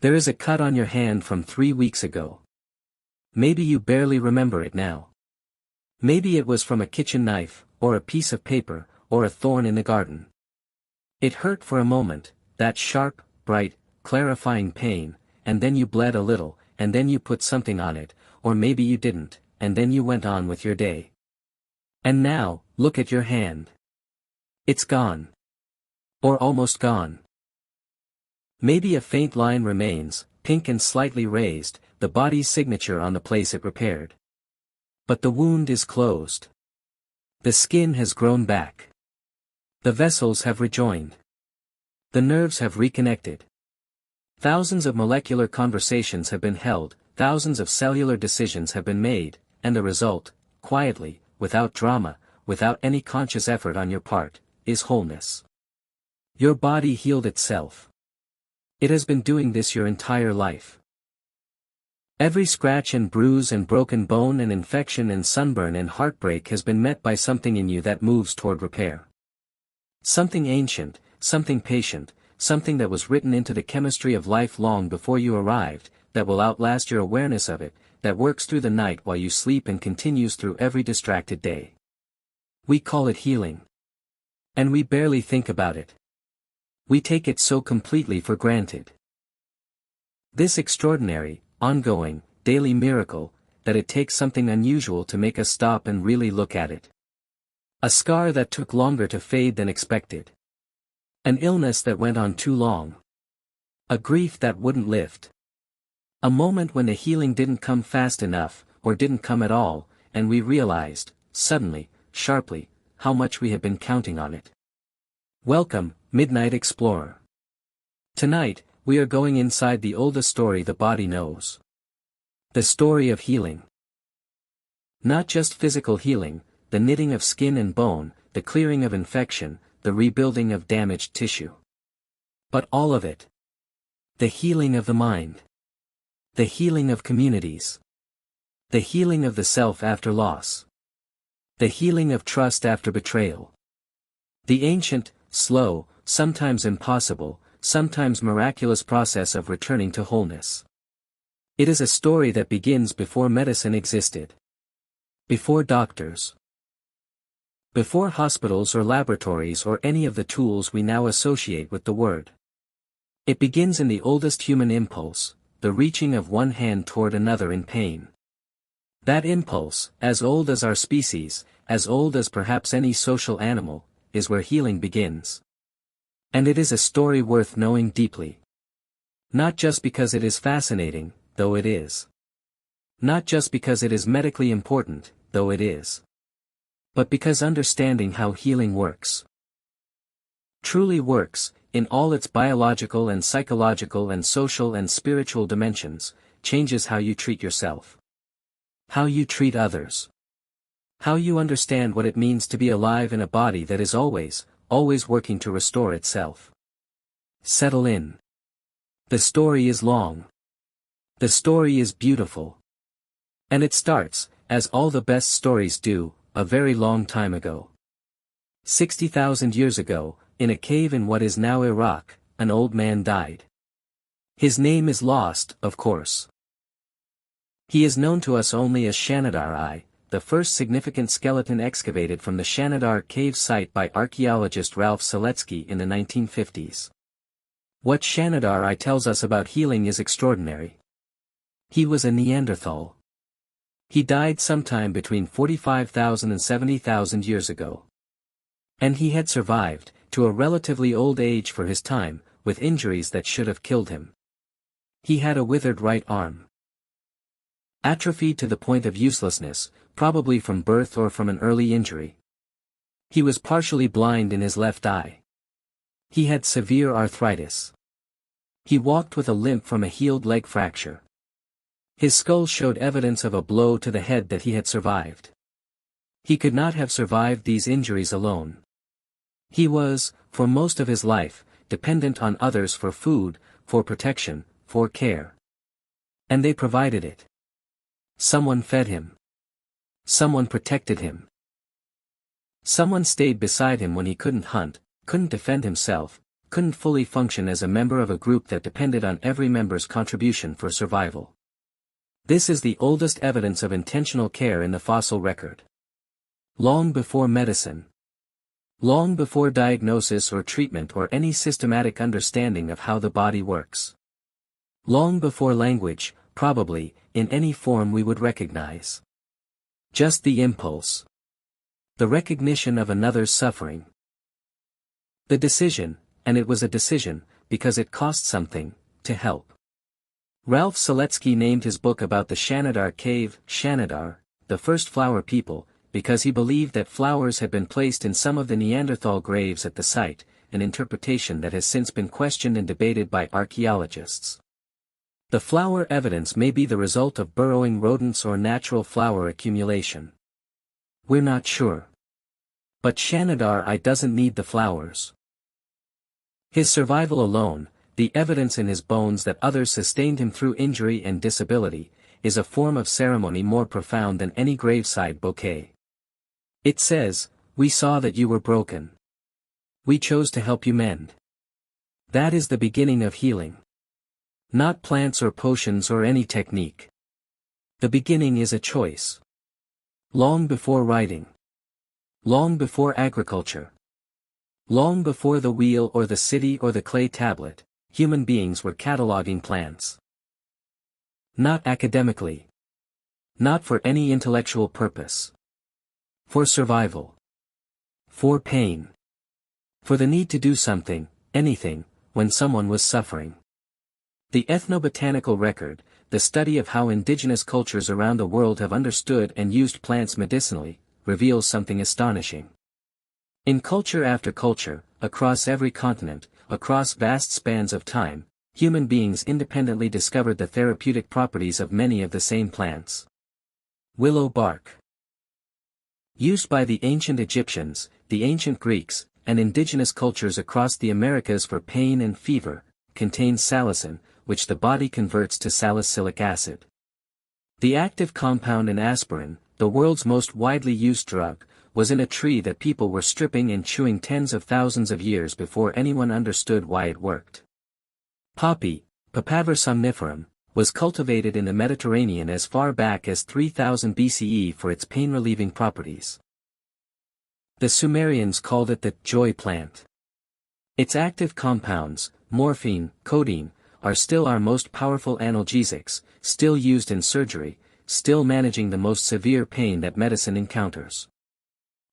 There is a cut on your hand from 3 weeks ago. Maybe you barely remember it now. Maybe it was from a kitchen knife, or a piece of paper, or a thorn in the garden. It hurt for a moment, that sharp, bright, clarifying pain, and then you bled a little, and then you put something on it, or maybe you didn't, and then you went on with your day. And now, look at your hand. It's gone. Or almost gone. Maybe a faint line remains, pink and slightly raised, the body's signature on the place it repaired. But the wound is closed. The skin has grown back. The vessels have rejoined. The nerves have reconnected. Thousands of molecular conversations have been held, thousands of cellular decisions have been made, and the result, quietly, without drama, without any conscious effort on your part, is wholeness. Your body healed itself. It has been doing this your entire life. Every scratch and bruise and broken bone and infection and sunburn and heartbreak has been met by something in you that moves toward repair. Something ancient, something patient, something that was written into the chemistry of life long before you arrived, that will outlast your awareness of it, that works through the night while you sleep and continues through every distracted day. We call it healing. And we barely think about it. We take it so completely for granted. This extraordinary, ongoing, daily miracle, that it takes something unusual to make us stop and really look at it. A scar that took longer to fade than expected. An illness that went on too long. A grief that wouldn't lift. A moment when the healing didn't come fast enough, or didn't come at all, and we realized, suddenly, sharply, how much we had been counting on it. Welcome, Midnight Explorer. Tonight, we are going inside the oldest story the body knows. The story of healing. Not just physical healing, the knitting of skin and bone, the clearing of infection, the rebuilding of damaged tissue. But all of it. The healing of the mind. The healing of communities. The healing of the self after loss. The healing of trust after betrayal. The ancient, slow, sometimes impossible, sometimes miraculous process of returning to wholeness. It is a story that begins before medicine existed. Before doctors. Before hospitals or laboratories or any of the tools we now associate with the word. It begins in the oldest human impulse, the reaching of one hand toward another in pain. That impulse, as old as our species, as old as perhaps any social animal, is where healing begins. And it is a story worth knowing deeply. Not just because it is fascinating, though it is. Not just because it is medically important, though it is. But because understanding how healing works. Truly works, in all its biological and psychological and social and spiritual dimensions, changes how you treat yourself. How you treat others. How you understand what it means to be alive in a body that is always, always working to restore itself. Settle in. The story is long. The story is beautiful. And it starts, as all the best stories do, a very long time ago. 60,000 years ago, in a cave in what is now Iraq, an old man died. His name is lost, of course. He is known to us only as Shanidar I, the first significant skeleton excavated from the Shanidar cave site by archaeologist Ralph Seletsky in the 1950s. What Shanidar I tells us about healing is extraordinary. He was a Neanderthal. He died sometime between 45,000 and 70,000 years ago. And he had survived, to a relatively old age for his time, with injuries that should have killed him. He had a withered right arm. Atrophied to the point of uselessness, probably from birth or from an early injury. He was partially blind in his left eye. He had severe arthritis. He walked with a limp from a healed leg fracture. His skull showed evidence of a blow to the head that he had survived. He could not have survived these injuries alone. He was, for most of his life, dependent on others for food, for protection, for care. And they provided it. Someone fed him. Someone protected him. Someone stayed beside him when he couldn't hunt, couldn't defend himself, couldn't fully function as a member of a group that depended on every member's contribution for survival. This is the oldest evidence of intentional care in the fossil record. Long before medicine. Long before diagnosis or treatment or any systematic understanding of how the body works. Long before language, probably, in any form we would recognize. Just the impulse. The recognition of another's suffering. The decision, and it was a decision, because it cost something, to help. Ralph Seletsky named his book about the Shanidar cave, Shanidar, the first flower people, because he believed that flowers had been placed in some of the Neanderthal graves at the site, an interpretation that has since been questioned and debated by archaeologists. The flower evidence may be the result of burrowing rodents or natural flower accumulation. We're not sure. But Shanidar I doesn't need the flowers. His survival alone, the evidence in his bones that others sustained him through injury and disability, is a form of ceremony more profound than any graveside bouquet. It says, "We saw that you were broken. We chose to help you mend." That is the beginning of healing. Not plants or potions or any technique. The beginning is a choice. Long before writing. Long before agriculture. Long before the wheel or the city or the clay tablet, human beings were cataloging plants. Not academically. Not for any intellectual purpose. For survival. For pain. For the need to do something, anything, when someone was suffering. The ethnobotanical record, the study of how indigenous cultures around the world have understood and used plants medicinally, reveals something astonishing. In culture after culture, across every continent, across vast spans of time, human beings independently discovered the therapeutic properties of many of the same plants. Willow bark. Used by the ancient Egyptians, the ancient Greeks, and indigenous cultures across the Americas for pain and fever, contains salicin, which the body converts to salicylic acid. The active compound in aspirin, the world's most widely used drug, was in a tree that people were stripping and chewing tens of thousands of years before anyone understood why it worked. Poppy, Papaver somniferum, was cultivated in the Mediterranean as far back as 3000 BCE for its pain-relieving properties. The Sumerians called it the joy plant. Its active compounds, morphine, codeine, are still our most powerful analgesics, still used in surgery, still managing the most severe pain that medicine encounters.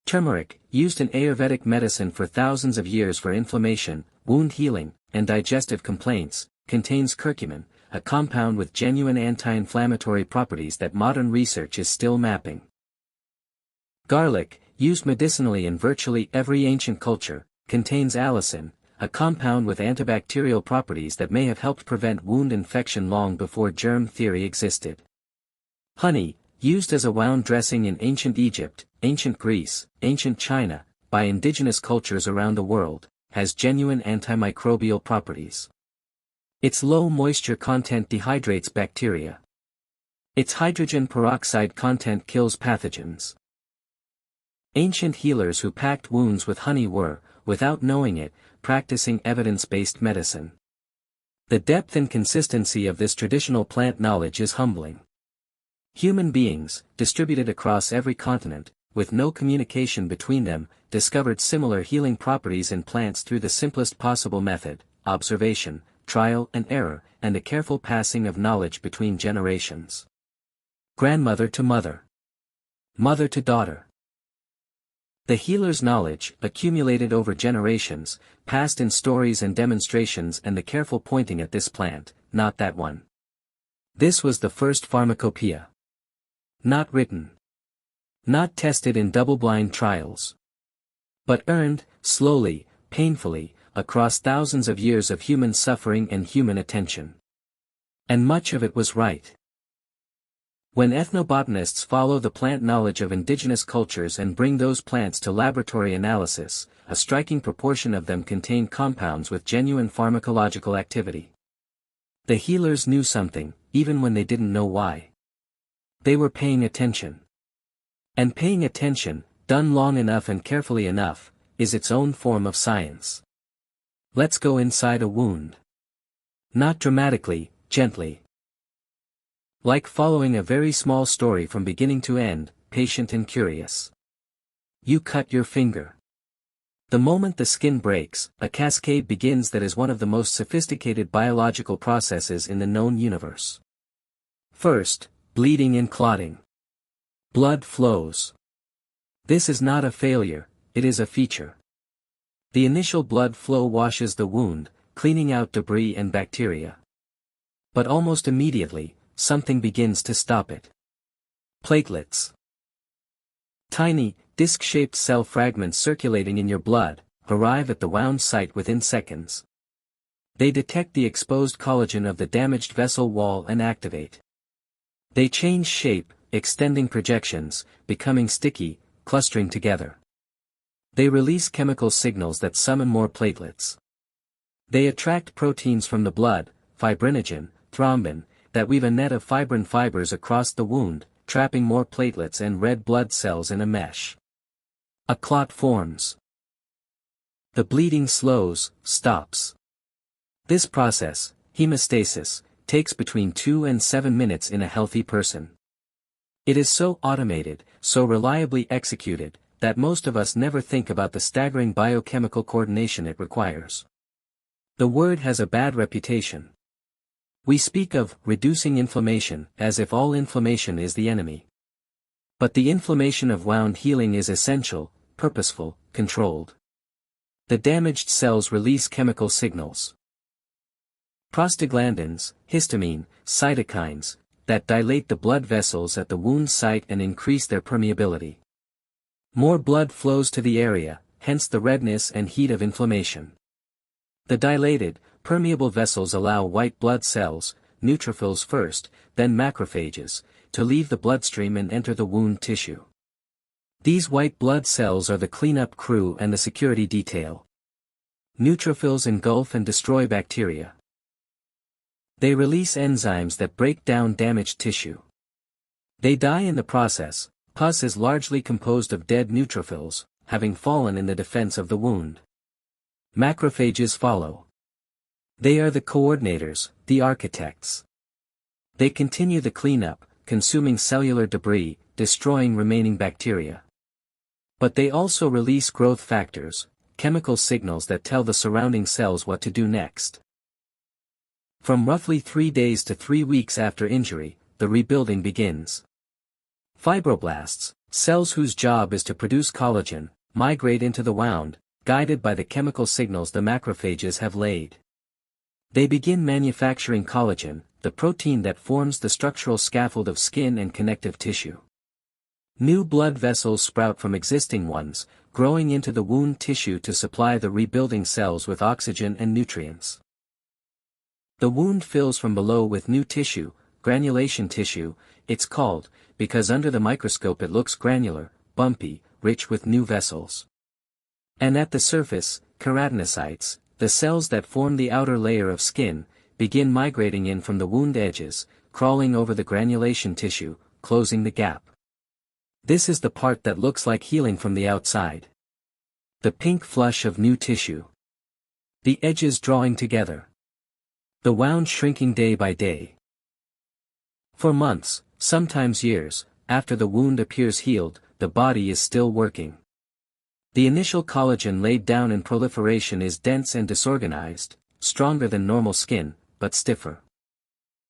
Turmeric, used in Ayurvedic medicine for thousands of years for inflammation, wound healing, and digestive complaints, contains curcumin, a compound with genuine anti-inflammatory properties that modern research is still mapping. Garlic, used medicinally in virtually every ancient culture, contains allicin, a compound with antibacterial properties that may have helped prevent wound infection long before germ theory existed. Honey, used as a wound dressing in ancient Egypt, ancient Greece, ancient China, by indigenous cultures around the world, has genuine antimicrobial properties. Its low moisture content dehydrates bacteria. Its hydrogen peroxide content kills pathogens. Ancient healers who packed wounds with honey were, without knowing it, practicing evidence-based medicine. The depth and consistency of this traditional plant knowledge is humbling. Human beings, distributed across every continent, with no communication between them, discovered similar healing properties in plants through the simplest possible method, observation, trial and error, and a careful passing of knowledge between generations. Grandmother to mother. Mother to daughter. The healer's knowledge, accumulated over generations, passed in stories and demonstrations and the careful pointing at this plant, not that one. This was the first pharmacopoeia. Not written. Not tested in double-blind trials. But earned, slowly, painfully, across thousands of years of human suffering and human attention. And much of it was right. When ethnobotanists follow the plant knowledge of indigenous cultures and bring those plants to laboratory analysis, a striking proportion of them contain compounds with genuine pharmacological activity. The healers knew something, even when they didn't know why. They were paying attention. And paying attention, done long enough and carefully enough, is its own form of science. Let's go inside a wound. Not dramatically, gently. Like following a very small story from beginning to end, patient and curious. You cut your finger. The moment the skin breaks, a cascade begins that is one of the most sophisticated biological processes in the known universe. First, bleeding and clotting. Blood flows. This is not a failure, it is a feature. The initial blood flow washes the wound, cleaning out debris and bacteria. But almost immediately, something begins to stop it. Platelets. Tiny, disc-shaped cell fragments circulating in your blood, arrive at the wound site within seconds. They detect the exposed collagen of the damaged vessel wall and activate. They change shape, extending projections, becoming sticky, clustering together. They release chemical signals that summon more platelets. They attract proteins from the blood, fibrinogen, thrombin, that weave a net of fibrin fibers across the wound, trapping more platelets and red blood cells in a mesh. A clot forms. The bleeding slows, stops. This process, hemostasis, takes between 2 and 7 minutes in a healthy person. It is so automated, so reliably executed, that most of us never think about the staggering biochemical coordination it requires. The word has a bad reputation. We speak of reducing inflammation as if all inflammation is the enemy. But the inflammation of wound healing is essential, purposeful, controlled. The damaged cells release chemical signals. Prostaglandins, histamine, cytokines, that dilate the blood vessels at the wound site and increase their permeability. More blood flows to the area, hence the redness and heat of inflammation. The dilated, permeable vessels allow white blood cells, neutrophils first, then macrophages, to leave the bloodstream and enter the wound tissue. These white blood cells are the cleanup crew and the security detail. Neutrophils engulf and destroy bacteria. They release enzymes that break down damaged tissue. They die in the process. Pus is largely composed of dead neutrophils, having fallen in the defense of the wound. Macrophages follow. They are the coordinators, the architects. They continue the cleanup, consuming cellular debris, destroying remaining bacteria. But they also release growth factors, chemical signals that tell the surrounding cells what to do next. From roughly 3 days to 3 weeks after injury, the rebuilding begins. Fibroblasts, cells whose job is to produce collagen, migrate into the wound, guided by the chemical signals the macrophages have laid. They begin manufacturing collagen, the protein that forms the structural scaffold of skin and connective tissue. New blood vessels sprout from existing ones, growing into the wound tissue to supply the rebuilding cells with oxygen and nutrients. The wound fills from below with new tissue, granulation tissue, it's called, because under the microscope it looks granular, bumpy, rich with new vessels. And at the surface, keratinocytes, the cells that form the outer layer of skin, begin migrating in from the wound edges, crawling over the granulation tissue, closing the gap. This is the part that looks like healing from the outside. The pink flush of new tissue. The edges drawing together. The wound shrinking day by day. For months, sometimes years, after the wound appears healed, the body is still working. The initial collagen laid down in proliferation is dense and disorganized, stronger than normal skin, but stiffer.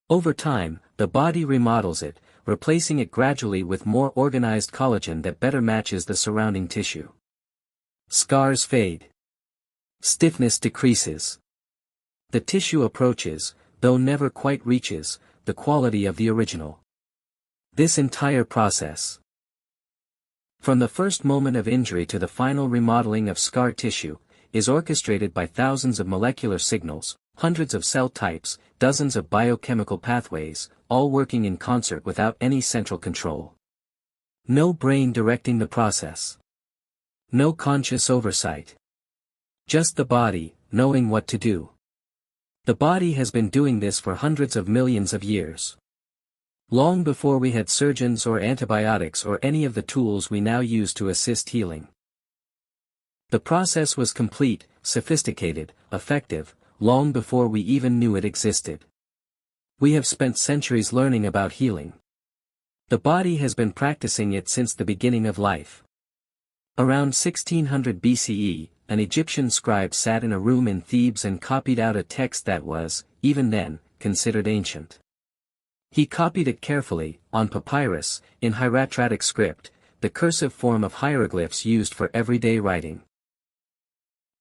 Over time, the body remodels it, replacing it gradually with more organized collagen that better matches the surrounding tissue. Scars fade. Stiffness decreases. The tissue approaches, though never quite reaches, the quality of the original. This entire process, from the first moment of injury to the final remodeling of scar tissue, is orchestrated by thousands of molecular signals, hundreds of cell types, dozens of biochemical pathways, all working in concert without any central control. No brain directing the process. No conscious oversight. Just the body, knowing what to do. The body has been doing this for hundreds of millions of years. Long before we had surgeons or antibiotics or any of the tools we now use to assist healing. The process was complete, sophisticated, effective, long before we even knew it existed. We have spent centuries learning about healing. The body has been practicing it since the beginning of life. Around 1600 BCE, an Egyptian scribe sat in a room in Thebes and copied out a text that was, even then, considered ancient. He copied it carefully, on papyrus, in hieratic script, the cursive form of hieroglyphs used for everyday writing.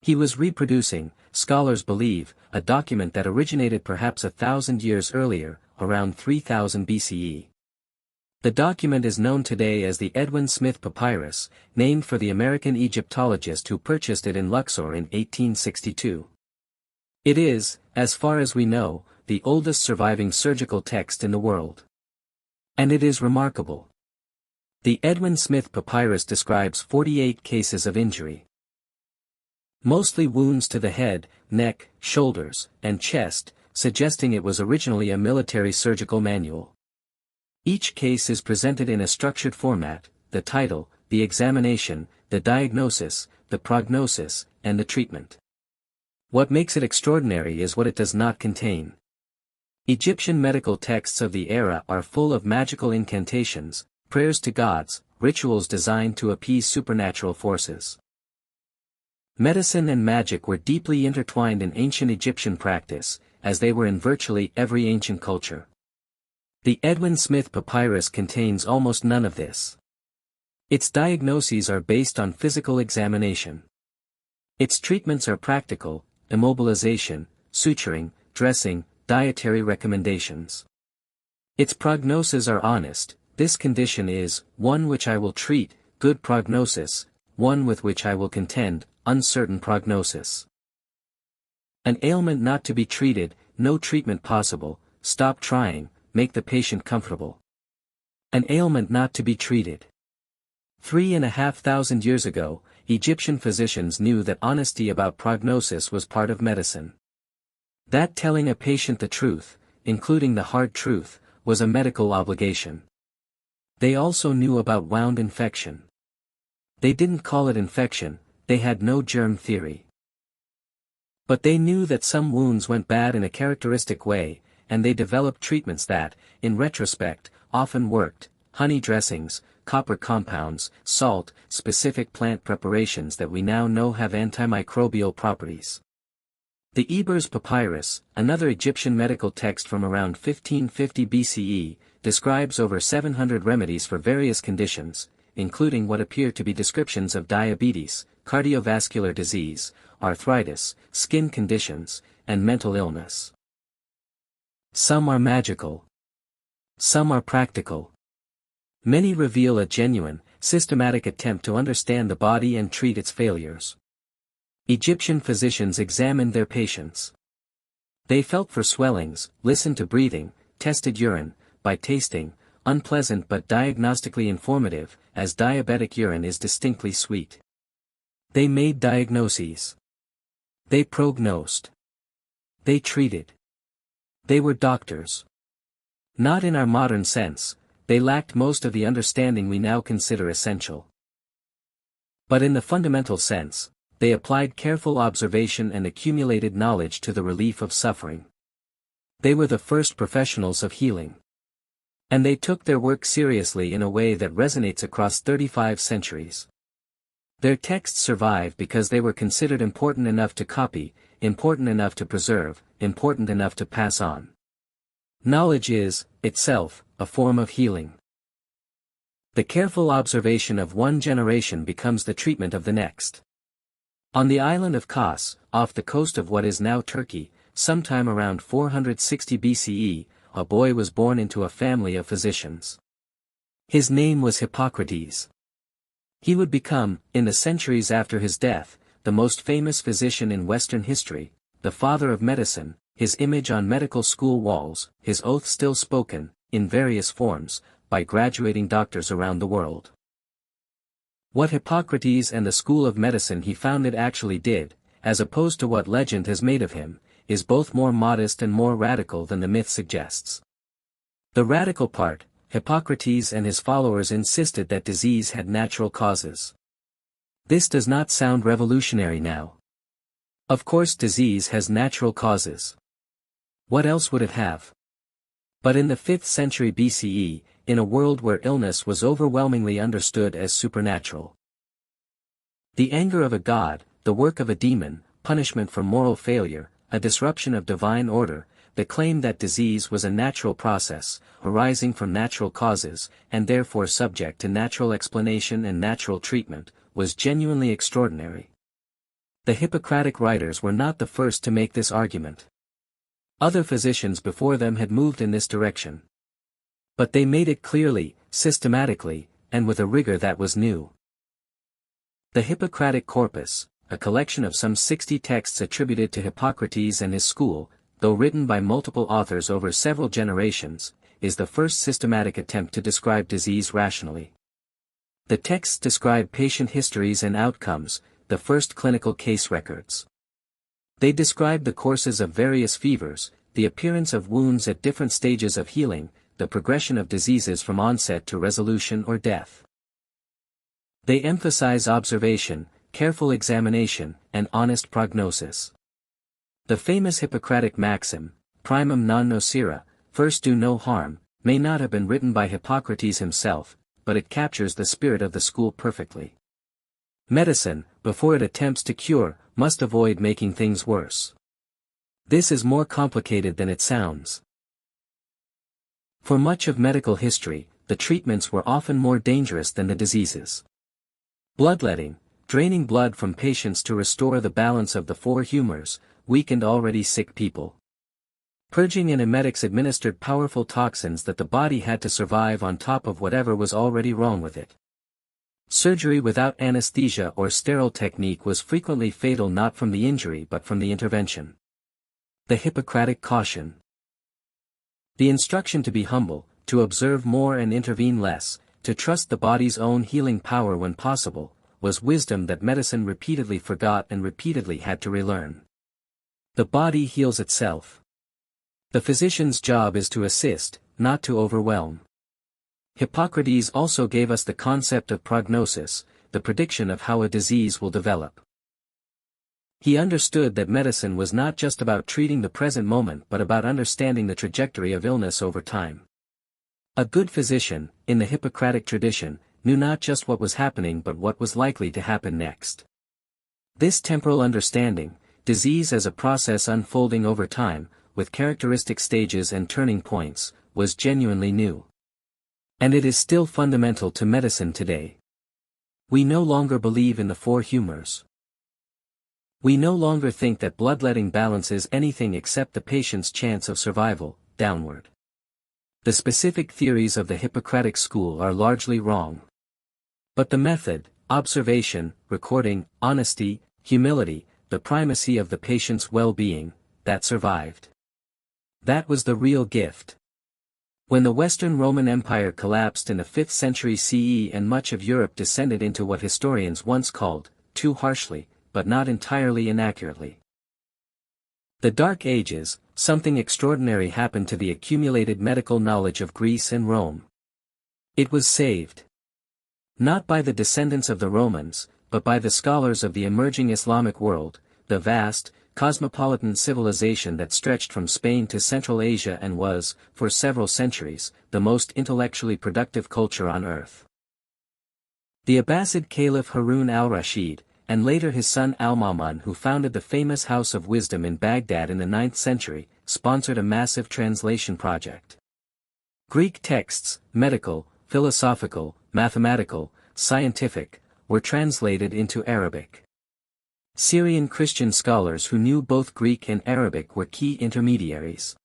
He was reproducing, scholars believe, a document that originated perhaps 1,000 years earlier, around 3000 BCE. The document is known today as the Edwin Smith Papyrus, named for the American Egyptologist who purchased it in Luxor in 1862. It is, as far as we know, the oldest surviving surgical text in the world. And it is remarkable. The Edwin Smith Papyrus describes 48 cases of injury. Mostly wounds to the head, neck, shoulders, and chest, suggesting it was originally a military surgical manual. Each case is presented in a structured format: the title, the examination, the diagnosis, the prognosis, and the treatment. What makes it extraordinary is what it does not contain. Egyptian medical texts of the era are full of magical incantations, prayers to gods, rituals designed to appease supernatural forces. Medicine and magic were deeply intertwined in ancient Egyptian practice, as they were in virtually every ancient culture. The Edwin Smith Papyrus contains almost none of this. Its diagnoses are based on physical examination. Its treatments are practical: immobilization, suturing, dressing, dietary recommendations. Its prognoses are honest: this condition is one which I will treat, good prognosis; one with which I will contend, uncertain prognosis. An ailment not to be treated, no treatment possible, stop trying, make the patient comfortable. An ailment not to be treated. 3,500 years ago, Egyptian physicians knew that honesty about prognosis was part of medicine. That telling a patient the truth, including the hard truth, was a medical obligation. They also knew about wound infection. They didn't call it infection, they had no germ theory. But they knew that some wounds went bad in a characteristic way, and they developed treatments that, in retrospect, often worked: honey dressings, copper compounds, salt, specific plant preparations that we now know have antimicrobial properties. The Ebers Papyrus, another Egyptian medical text from around 1550 BCE, describes over 700 remedies for various conditions, including what appear to be descriptions of diabetes, cardiovascular disease, arthritis, skin conditions, and mental illness. Some are magical. Some are practical. Many reveal a genuine, systematic attempt to understand the body and treat its failures. Egyptian physicians examined their patients. They felt for swellings, listened to breathing, tested urine, by tasting, unpleasant but diagnostically informative, as diabetic urine is distinctly sweet. They made diagnoses. They prognosed. They treated. They were doctors. Not in our modern sense, they lacked most of the understanding we now consider essential. But in the fundamental sense, they applied careful observation and accumulated knowledge to the relief of suffering. They were the first professionals of healing. And they took their work seriously in a way that resonates across 35 centuries. Their texts survive because they were considered important enough to copy, important enough to preserve, important enough to pass on. Knowledge is, itself, a form of healing. The careful observation of one generation becomes the treatment of the next. On the island of Kos, off the coast of what is now Turkey, sometime around 460 BCE, a boy was born into a family of physicians. His name was Hippocrates. He would become, in the centuries after his death, the most famous physician in Western history, the father of medicine, his image on medical school walls, his oath still spoken, in various forms, by graduating doctors around the world. What Hippocrates and the school of medicine he founded actually did, as opposed to what legend has made of him, is both more modest and more radical than the myth suggests. The radical part: Hippocrates and his followers insisted that disease had natural causes. This does not sound revolutionary now. Of course, disease has natural causes. What else would it have? But in the 5th century BCE, in a world where illness was overwhelmingly understood as supernatural. The anger of a god, the work of a demon, punishment for moral failure, a disruption of divine order, the claim that disease was a natural process, arising from natural causes, and therefore subject to natural explanation and natural treatment, was genuinely extraordinary. The Hippocratic writers were not the first to make this argument. Other physicians before them had moved in this direction. But they made it clearly, systematically, and with a rigor that was new. The Hippocratic Corpus, a collection of some 60 texts attributed to Hippocrates and his school, though written by multiple authors over several generations, is the first systematic attempt to describe disease rationally. The texts describe patient histories and outcomes, the first clinical case records. They describe the courses of various fevers, the appearance of wounds at different stages of healing, the progression of diseases from onset to resolution or death. They emphasize observation, careful examination, and honest prognosis. The famous Hippocratic maxim, primum non nocere, first do no harm, may not have been written by Hippocrates himself, but it captures the spirit of the school perfectly. Medicine, before it attempts to cure, must avoid making things worse. This is more complicated than it sounds. For much of medical history, the treatments were often more dangerous than the diseases. Bloodletting, draining blood from patients to restore the balance of the four humors, weakened already sick people. Purging and emetics administered powerful toxins that the body had to survive on top of whatever was already wrong with it. Surgery without anesthesia or sterile technique was frequently fatal not from the injury but from the intervention. The Hippocratic caution. The instruction to be humble, to observe more and intervene less, to trust the body's own healing power when possible, was wisdom that medicine repeatedly forgot and repeatedly had to relearn. The body heals itself. The physician's job is to assist, not to overwhelm. Hippocrates also gave us the concept of prognosis, the prediction of how a disease will develop. He understood that medicine was not just about treating the present moment but about understanding the trajectory of illness over time. A good physician, in the Hippocratic tradition, knew not just what was happening but what was likely to happen next. This temporal understanding, disease as a process unfolding over time, with characteristic stages and turning points, was genuinely new. And it is still fundamental to medicine today. We no longer believe in the four humors. We no longer think that bloodletting balances anything except the patient's chance of survival, downward. The specific theories of the Hippocratic school are largely wrong. But the method, observation, recording, honesty, humility, the primacy of the patient's well-being, that survived. That was the real gift. When the Western Roman Empire collapsed in the 5th century CE and much of Europe descended into what historians once called, too harshly, but not entirely inaccurately, the Dark Ages, something extraordinary happened to the accumulated medical knowledge of Greece and Rome. It was saved. Not by the descendants of the Romans, but by the scholars of the emerging Islamic world, the vast, cosmopolitan civilization that stretched from Spain to Central Asia and was, for several centuries, the most intellectually productive culture on earth. The Abbasid Caliph Harun al-Rashid, and later his son al-Ma'mun, who founded the famous House of Wisdom in Baghdad in the 9th century, sponsored a massive translation project. Greek texts, medical, philosophical, mathematical, scientific, were translated into Arabic. Syrian Christian scholars who knew both Greek and Arabic were key intermediaries.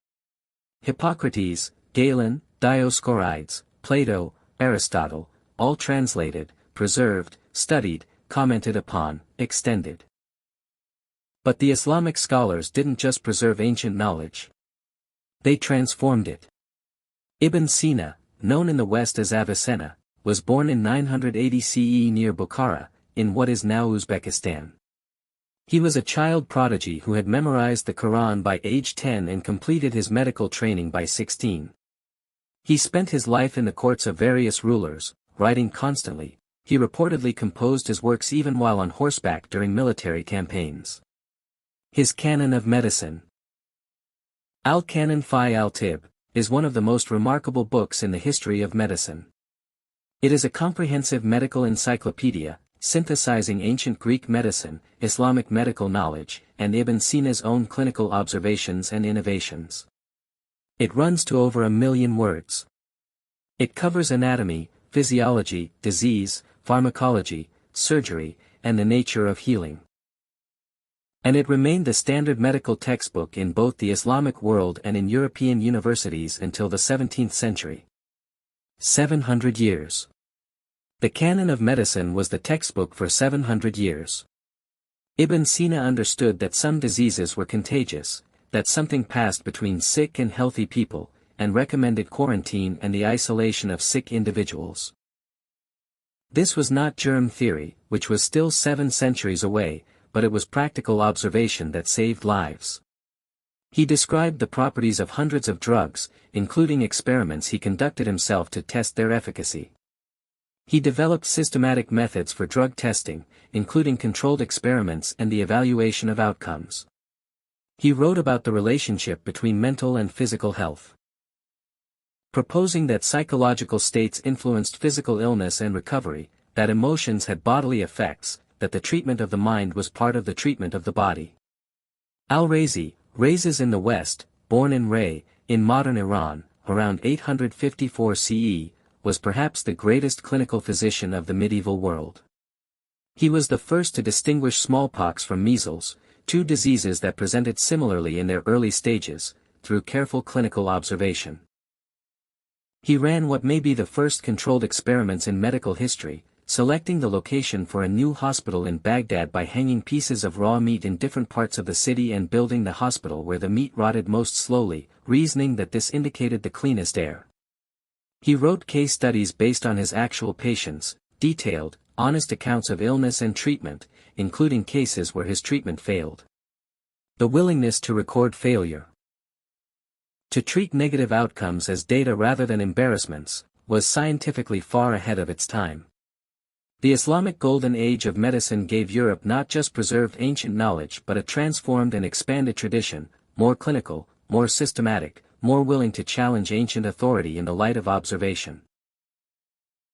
Hippocrates, Galen, Dioscorides, Plato, Aristotle, all translated, preserved, studied, commented upon, extended. But the Islamic scholars didn't just preserve ancient knowledge. They transformed it. Ibn Sina, known in the West as Avicenna, was born in 980 CE near Bukhara, in what is now Uzbekistan. He was a child prodigy who had memorized the Quran by age 10 and completed his medical training by 16. He spent his life in the courts of various rulers, writing constantly, He reportedly composed his works even while on horseback during military campaigns. His Canon of Medicine. Al-Canon fi al-Tib, is one of the most remarkable books in the history of medicine. It is a comprehensive medical encyclopedia, synthesizing ancient Greek medicine, Islamic medical knowledge, and Ibn Sina's own clinical observations and innovations. It runs to over 1,000,000 words. It covers anatomy, physiology, disease, pharmacology, surgery, and the nature of healing. And it remained the standard medical textbook in both the Islamic world and in European universities until the 17th century. 700 years. The Canon of Medicine was the textbook for 700 years. Ibn Sina understood that some diseases were contagious, that something passed between sick and healthy people, and recommended quarantine and the isolation of sick individuals. This was not germ theory, which was still 7 centuries away, but it was practical observation that saved lives. He described the properties of hundreds of drugs, including experiments he conducted himself to test their efficacy. He developed systematic methods for drug testing, including controlled experiments and the evaluation of outcomes. He wrote about the relationship between mental and physical health, proposing that psychological states influenced physical illness and recovery, that emotions had bodily effects, that the treatment of the mind was part of the treatment of the body. Al-Razi, Rhazes in the West, born in Ray, in modern Iran, around 854 CE, was perhaps the greatest clinical physician of the medieval world. He was the first to distinguish smallpox from measles, 2 diseases that presented similarly in their early stages, through careful clinical observation. He ran what may be the first controlled experiments in medical history, selecting the location for a new hospital in Baghdad by hanging pieces of raw meat in different parts of the city and building the hospital where the meat rotted most slowly, reasoning that this indicated the cleanest air. He wrote case studies based on his actual patients, detailed, honest accounts of illness and treatment, including cases where his treatment failed. The willingness to record failure, to treat negative outcomes as data rather than embarrassments, was scientifically far ahead of its time. The Islamic Golden Age of medicine gave Europe not just preserved ancient knowledge but a transformed and expanded tradition, more clinical, more systematic, more willing to challenge ancient authority in the light of observation.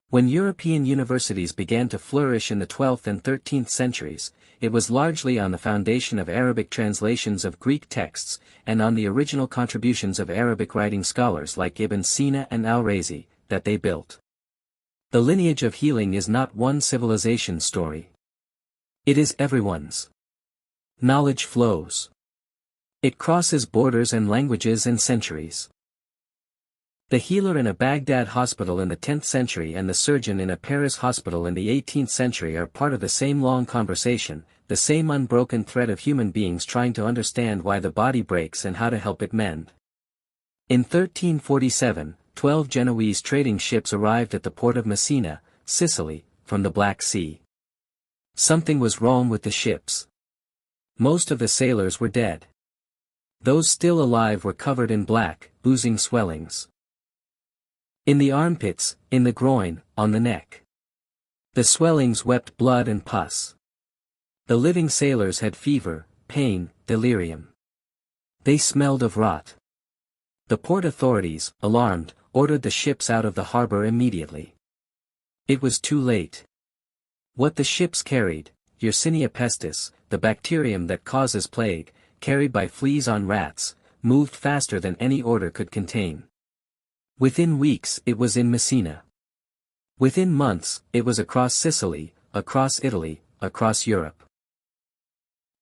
When European universities began to flourish in the 12th and 13th centuries, it was largely on the foundation of Arabic translations of Greek texts, and on the original contributions of Arabic writing scholars like Ibn Sina and Al-Razi, that they built. The lineage of healing is not one civilization's story. It is everyone's. Knowledge flows. It crosses borders and languages and centuries. The healer in a Baghdad hospital in the 10th century and the surgeon in a Paris hospital in the 18th century are part of the same long conversation, the same unbroken thread of human beings trying to understand why the body breaks and how to help it mend. In 1347, 12 Genoese trading ships arrived at the port of Messina, Sicily, from the Black Sea. Something was wrong with the ships. Most of the sailors were dead. Those still alive were covered in black, oozing swellings. In the armpits, in the groin, on the neck. The swellings wept blood and pus. The living sailors had fever, pain, delirium. They smelled of rot. The port authorities, alarmed, ordered the ships out of the harbor immediately. It was too late. What the ships carried, Yersinia pestis, the bacterium that causes plague, carried by fleas on rats, moved faster than any order could contain. Within weeks it was in Messina. Within months, it was across Sicily, across Italy, across Europe.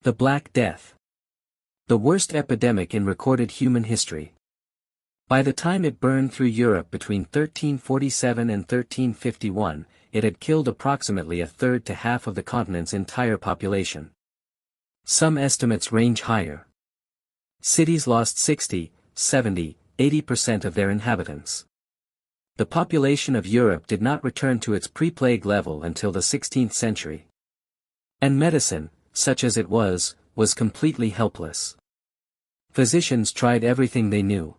The Black Death. The worst epidemic in recorded human history. By the time it burned through Europe between 1347 and 1351, it had killed approximately a third to half of the continent's entire population. Some estimates range higher. Cities lost 60, 70, 80% of their inhabitants. The population of Europe did not return to its pre-plague level until the 16th century. And medicine, such as it was completely helpless. Physicians tried everything they knew.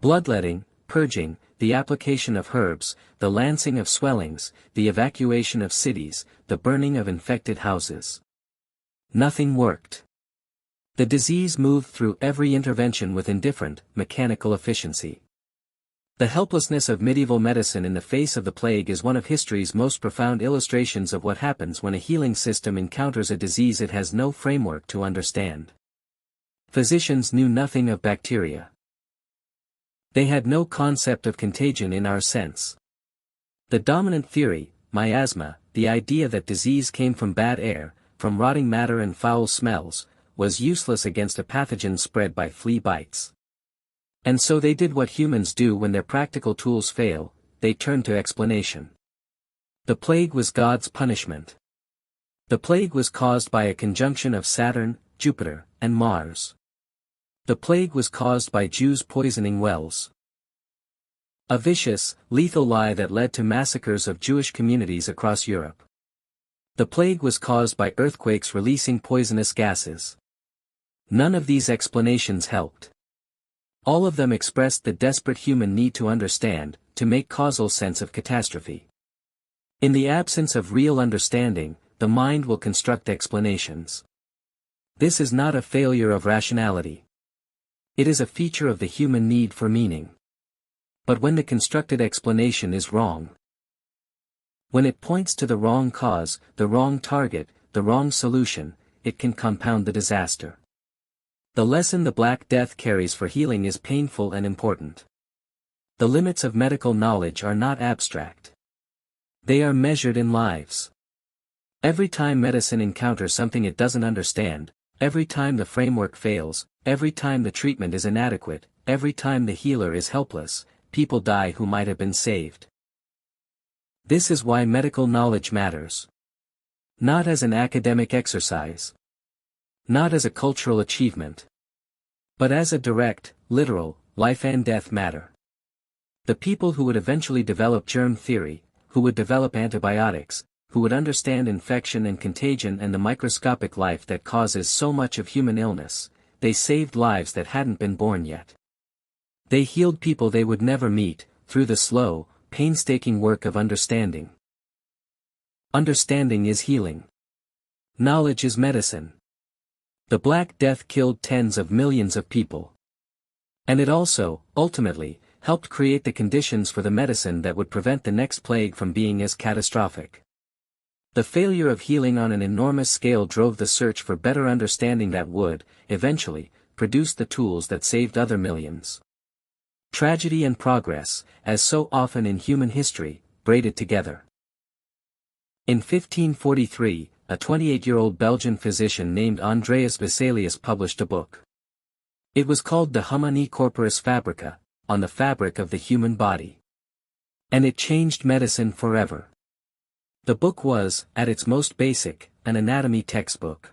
Bloodletting, purging, the application of herbs, the lancing of swellings, the evacuation of cities, the burning of infected houses. Nothing worked. The disease moved through every intervention with indifferent, mechanical efficiency. The helplessness of medieval medicine in the face of the plague is one of history's most profound illustrations of what happens when a healing system encounters a disease it has no framework to understand. Physicians knew nothing of bacteria. They had no concept of contagion in our sense. The dominant theory, miasma, the idea that disease came from bad air, from rotting matter and foul smells, was useless against a pathogen spread by flea bites. And so they did what humans do when their practical tools fail, they turned to explanation. The plague was God's punishment. The plague was caused by a conjunction of Saturn, Jupiter, and Mars. The plague was caused by Jews poisoning wells. A vicious, lethal lie that led to massacres of Jewish communities across Europe. The plague was caused by earthquakes releasing poisonous gases. None of these explanations helped. All of them expressed the desperate human need to understand, to make causal sense of catastrophe. In the absence of real understanding, the mind will construct explanations. This is not a failure of rationality. It is a feature of the human need for meaning. But when the constructed explanation is wrong, when it points to the wrong cause, the wrong target, the wrong solution, it can compound the disaster. The lesson the Black Death carries for healing is painful and important. The limits of medical knowledge are not abstract. They are measured in lives. Every time medicine encounters something it doesn't understand, every time the framework fails, every time the treatment is inadequate, every time the healer is helpless, people die who might have been saved. This is why medical knowledge matters. Not as an academic exercise. Not as a cultural achievement. But as a direct, literal, life and death matter. The people who would eventually develop germ theory, who would develop antibiotics, who would understand infection and contagion and the microscopic life that causes so much of human illness, they saved lives that hadn't been born yet. They healed people they would never meet, through the slow, painstaking work of understanding. Understanding is healing. Knowledge is medicine. The Black Death killed tens of millions of people. And it also, ultimately, helped create the conditions for the medicine that would prevent the next plague from being as catastrophic. The failure of healing on an enormous scale drove the search for better understanding that would, eventually, produce the tools that saved other millions. Tragedy and progress, as so often in human history, braided together. In 1543, a 28-year-old Belgian physician named Andreas Vesalius published a book. It was called De Humani Corporis Fabrica, on the fabric of the human body. And it changed medicine forever. The book was, at its most basic, an anatomy textbook.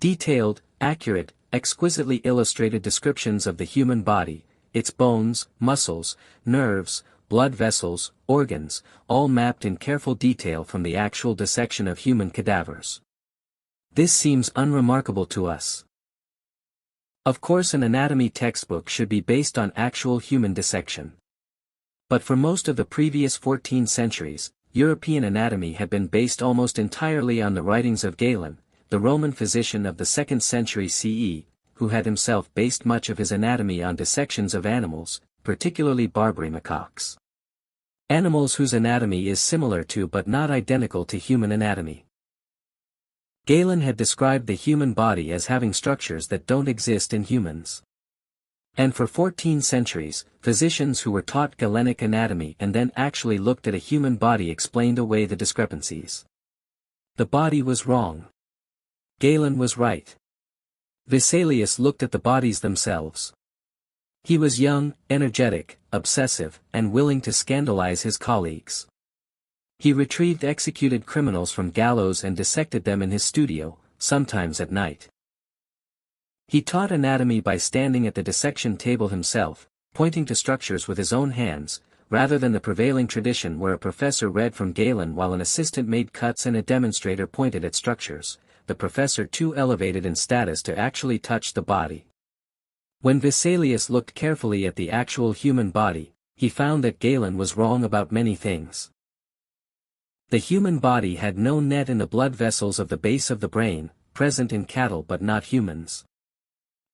Detailed, accurate, exquisitely illustrated descriptions of the human body, its bones, muscles, nerves, blood vessels, organs, all mapped in careful detail from the actual dissection of human cadavers. This seems unremarkable to us. Of course, an anatomy textbook should be based on actual human dissection. But for most of the previous 14 centuries, European anatomy had been based almost entirely on the writings of Galen, the Roman physician of the 2nd century CE, who had himself based much of his anatomy on dissections of animals, particularly Barbary macaques. Animals whose anatomy is similar to but not identical to human anatomy. Galen had described the human body as having structures that don't exist in humans. And for 14 centuries, physicians who were taught Galenic anatomy and then actually looked at a human body explained away the discrepancies. The body was wrong. Galen was right. Vesalius looked at the bodies themselves. He was young, energetic, obsessive, and willing to scandalize his colleagues. He retrieved executed criminals from gallows and dissected them in his studio, sometimes at night. He taught anatomy by standing at the dissection table himself, pointing to structures with his own hands, rather than the prevailing tradition where a professor read from Galen while an assistant made cuts and a demonstrator pointed at structures, the professor too elevated in status to actually touch the body. When Vesalius looked carefully at the actual human body, he found that Galen was wrong about many things. The human body had no net in the blood vessels of the base of the brain, present in cattle but not humans.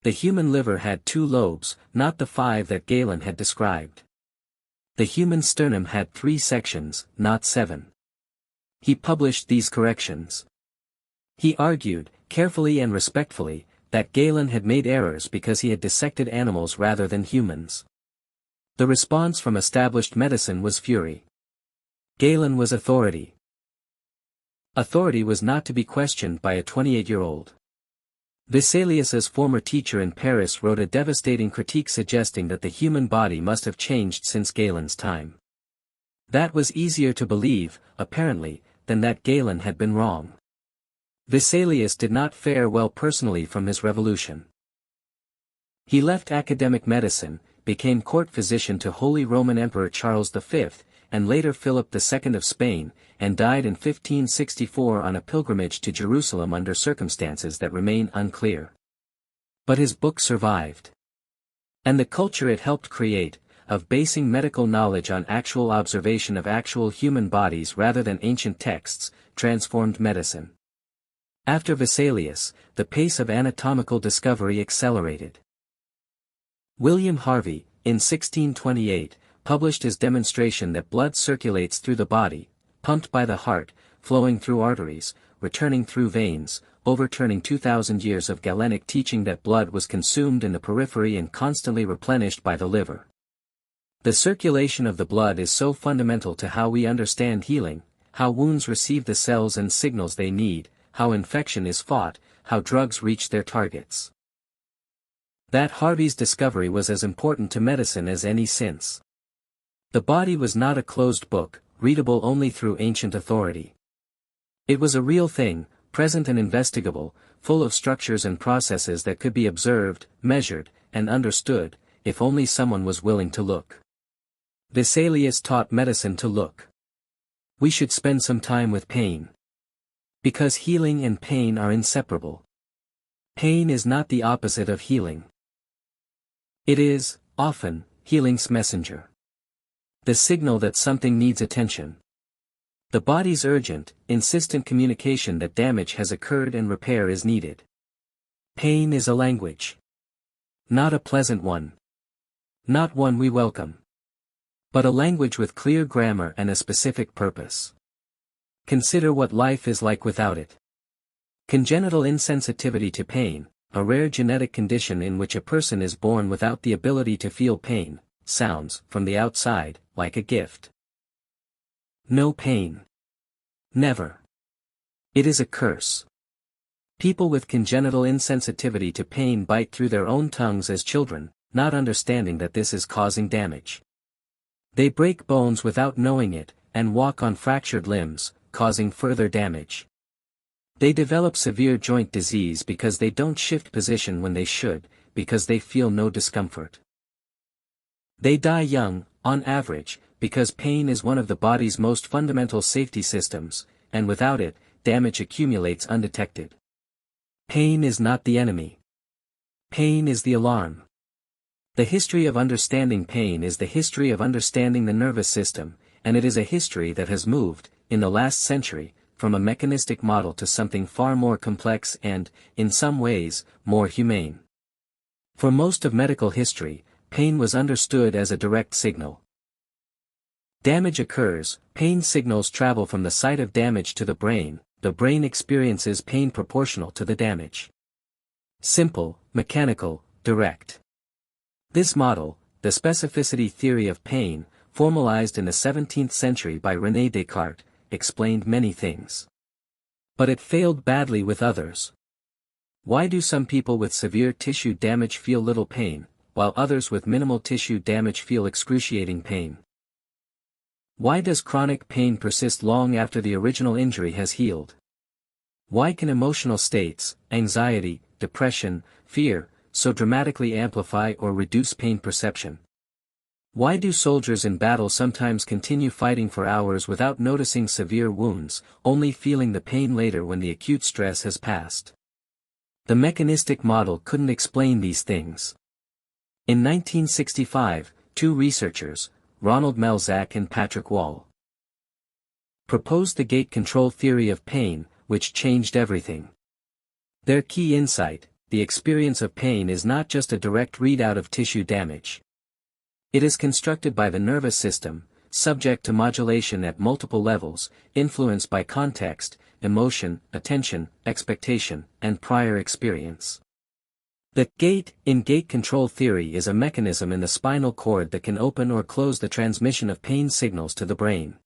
The human liver had 2 lobes, not the 5 that Galen had described. The human sternum had 3 sections, not 7. He published these corrections. He argued, carefully and respectfully, that Galen had made errors because he had dissected animals rather than humans. The response from established medicine was fury. Galen was authority. Authority was not to be questioned by a 28-year-old. Vesalius's former teacher in Paris wrote a devastating critique suggesting that the human body must have changed since Galen's time. That was easier to believe, apparently, than that Galen had been wrong. Vesalius did not fare well personally from his revolution. He left academic medicine, became court physician to Holy Roman Emperor Charles V, and later Philip II of Spain, and died in 1564 on a pilgrimage to Jerusalem under circumstances that remain unclear. But his book survived. And the culture it helped create, of basing medical knowledge on actual observation of actual human bodies rather than ancient texts, transformed medicine. After Vesalius, the pace of anatomical discovery accelerated. William Harvey, in 1628, published his demonstration that blood circulates through the body, pumped by the heart, flowing through arteries, returning through veins, overturning 2,000 years of Galenic teaching that blood was consumed in the periphery and constantly replenished by the liver. The circulation of the blood is so fundamental to how we understand healing, how wounds receive the cells and signals they need, how infection is fought, how drugs reach their targets. That Harvey's discovery was as important to medicine as any since. The body was not a closed book, readable only through ancient authority. It was a real thing, present and investigable, full of structures and processes that could be observed, measured, and understood, if only someone was willing to look. Vesalius taught medicine to look. We should spend some time with pain. Because healing and pain are inseparable. Pain is not the opposite of healing. It is, often, healing's messenger. The signal that something needs attention. The body's urgent, insistent communication that damage has occurred and repair is needed. Pain is a language. Not a pleasant one. Not one we welcome. But a language with clear grammar and a specific purpose. Consider what life is like without it. Congenital insensitivity to pain, a rare genetic condition in which a person is born without the ability to feel pain, sounds, from the outside, like a gift. No pain. Never. It is a curse. People with congenital insensitivity to pain bite through their own tongues as children, not understanding that this is causing damage. They break bones without knowing it, and walk on fractured limbs, causing further damage. They develop severe joint disease because they don't shift position when they should, because they feel no discomfort. They die young, on average, because pain is one of the body's most fundamental safety systems, and without it, damage accumulates undetected. Pain is not the enemy. Pain is the alarm. The history of understanding pain is the history of understanding the nervous system, and it is a history that has moved, in the last century, from a mechanistic model to something far more complex and, in some ways, more humane. For most of medical history, pain was understood as a direct signal. Damage occurs, pain signals travel from the site of damage to the brain experiences pain proportional to the damage. Simple, mechanical, direct. This model, the specificity theory of pain, formalized in the 17th century by René Descartes, explained many things. But it failed badly with others. Why do some people with severe tissue damage feel little pain, while others with minimal tissue damage feel excruciating pain? Why does chronic pain persist long after the original injury has healed? Why can emotional states, anxiety, depression, fear, so dramatically amplify or reduce pain perception? Why do soldiers in battle sometimes continue fighting for hours without noticing severe wounds, only feeling the pain later when the acute stress has passed? The mechanistic model couldn't explain these things. In 1965, two researchers, Ronald Melzack and Patrick Wall, proposed the gate control theory of pain, which changed everything. Their key insight: the experience of pain is not just a direct readout of tissue damage. It is constructed by the nervous system, subject to modulation at multiple levels, influenced by context, emotion, attention, expectation, and prior experience. The gate in gate control theory is a mechanism in the spinal cord that can open or close the transmission of pain signals to the brain.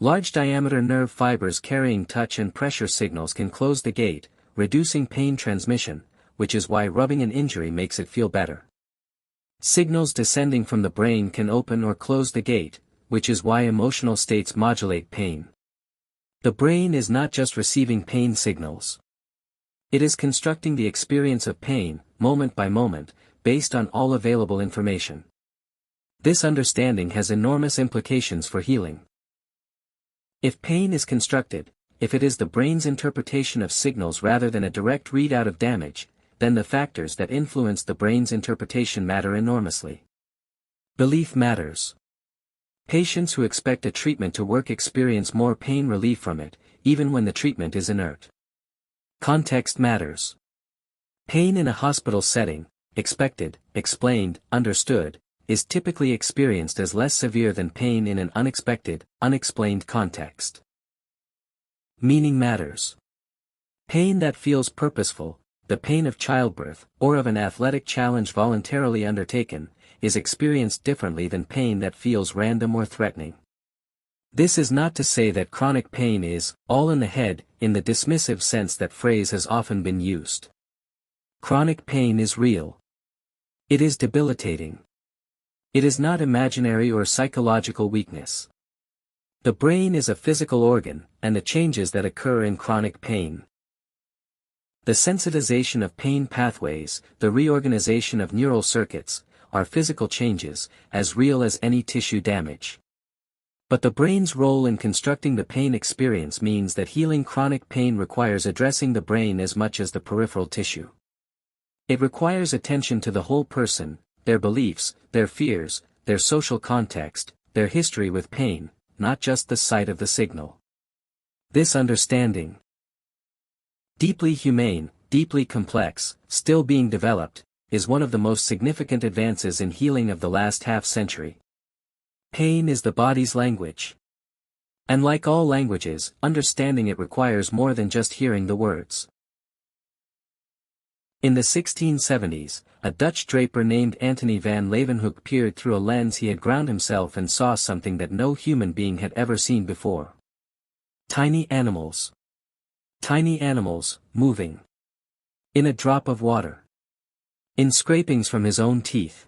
Large diameter nerve fibers carrying touch and pressure signals can close the gate, reducing pain transmission, which is why rubbing an injury makes it feel better. Signals descending from the brain can open or close the gate, which is why emotional states modulate pain. The brain is not just receiving pain signals. It is constructing the experience of pain, moment by moment, based on all available information. This understanding has enormous implications for healing. If pain is constructed, if it is the brain's interpretation of signals rather than a direct readout of damage, then the factors that influence the brain's interpretation matter enormously. Belief matters. Patients who expect a treatment to work experience more pain relief from it, even when the treatment is inert. Context matters. Pain in a hospital setting, expected, explained, understood, is typically experienced as less severe than pain in an unexpected, unexplained context. Meaning matters. Pain that feels purposeful, the pain of childbirth, or of an athletic challenge voluntarily undertaken, is experienced differently than pain that feels random or threatening. This is not to say that chronic pain is all in the head, in the dismissive sense that phrase has often been used. Chronic pain is real. It is debilitating. It is not imaginary or psychological weakness. The brain is a physical organ, and the changes that occur in chronic pain, the sensitization of pain pathways, the reorganization of neural circuits, are physical changes, as real as any tissue damage. But the brain's role in constructing the pain experience means that healing chronic pain requires addressing the brain as much as the peripheral tissue. It requires attention to the whole person, their beliefs, their fears, their social context, their history with pain, not just the site of the signal. This understanding, deeply humane, deeply complex, still being developed, is one of the most significant advances in healing of the last half-century. Pain is the body's language. And like all languages, understanding it requires more than just hearing the words. In the 1670s, a Dutch draper named Antony van Leeuwenhoek peered through a lens he had ground himself and saw something that no human being had ever seen before. Tiny animals. Tiny animals, moving. In a drop of water. In scrapings from his own teeth.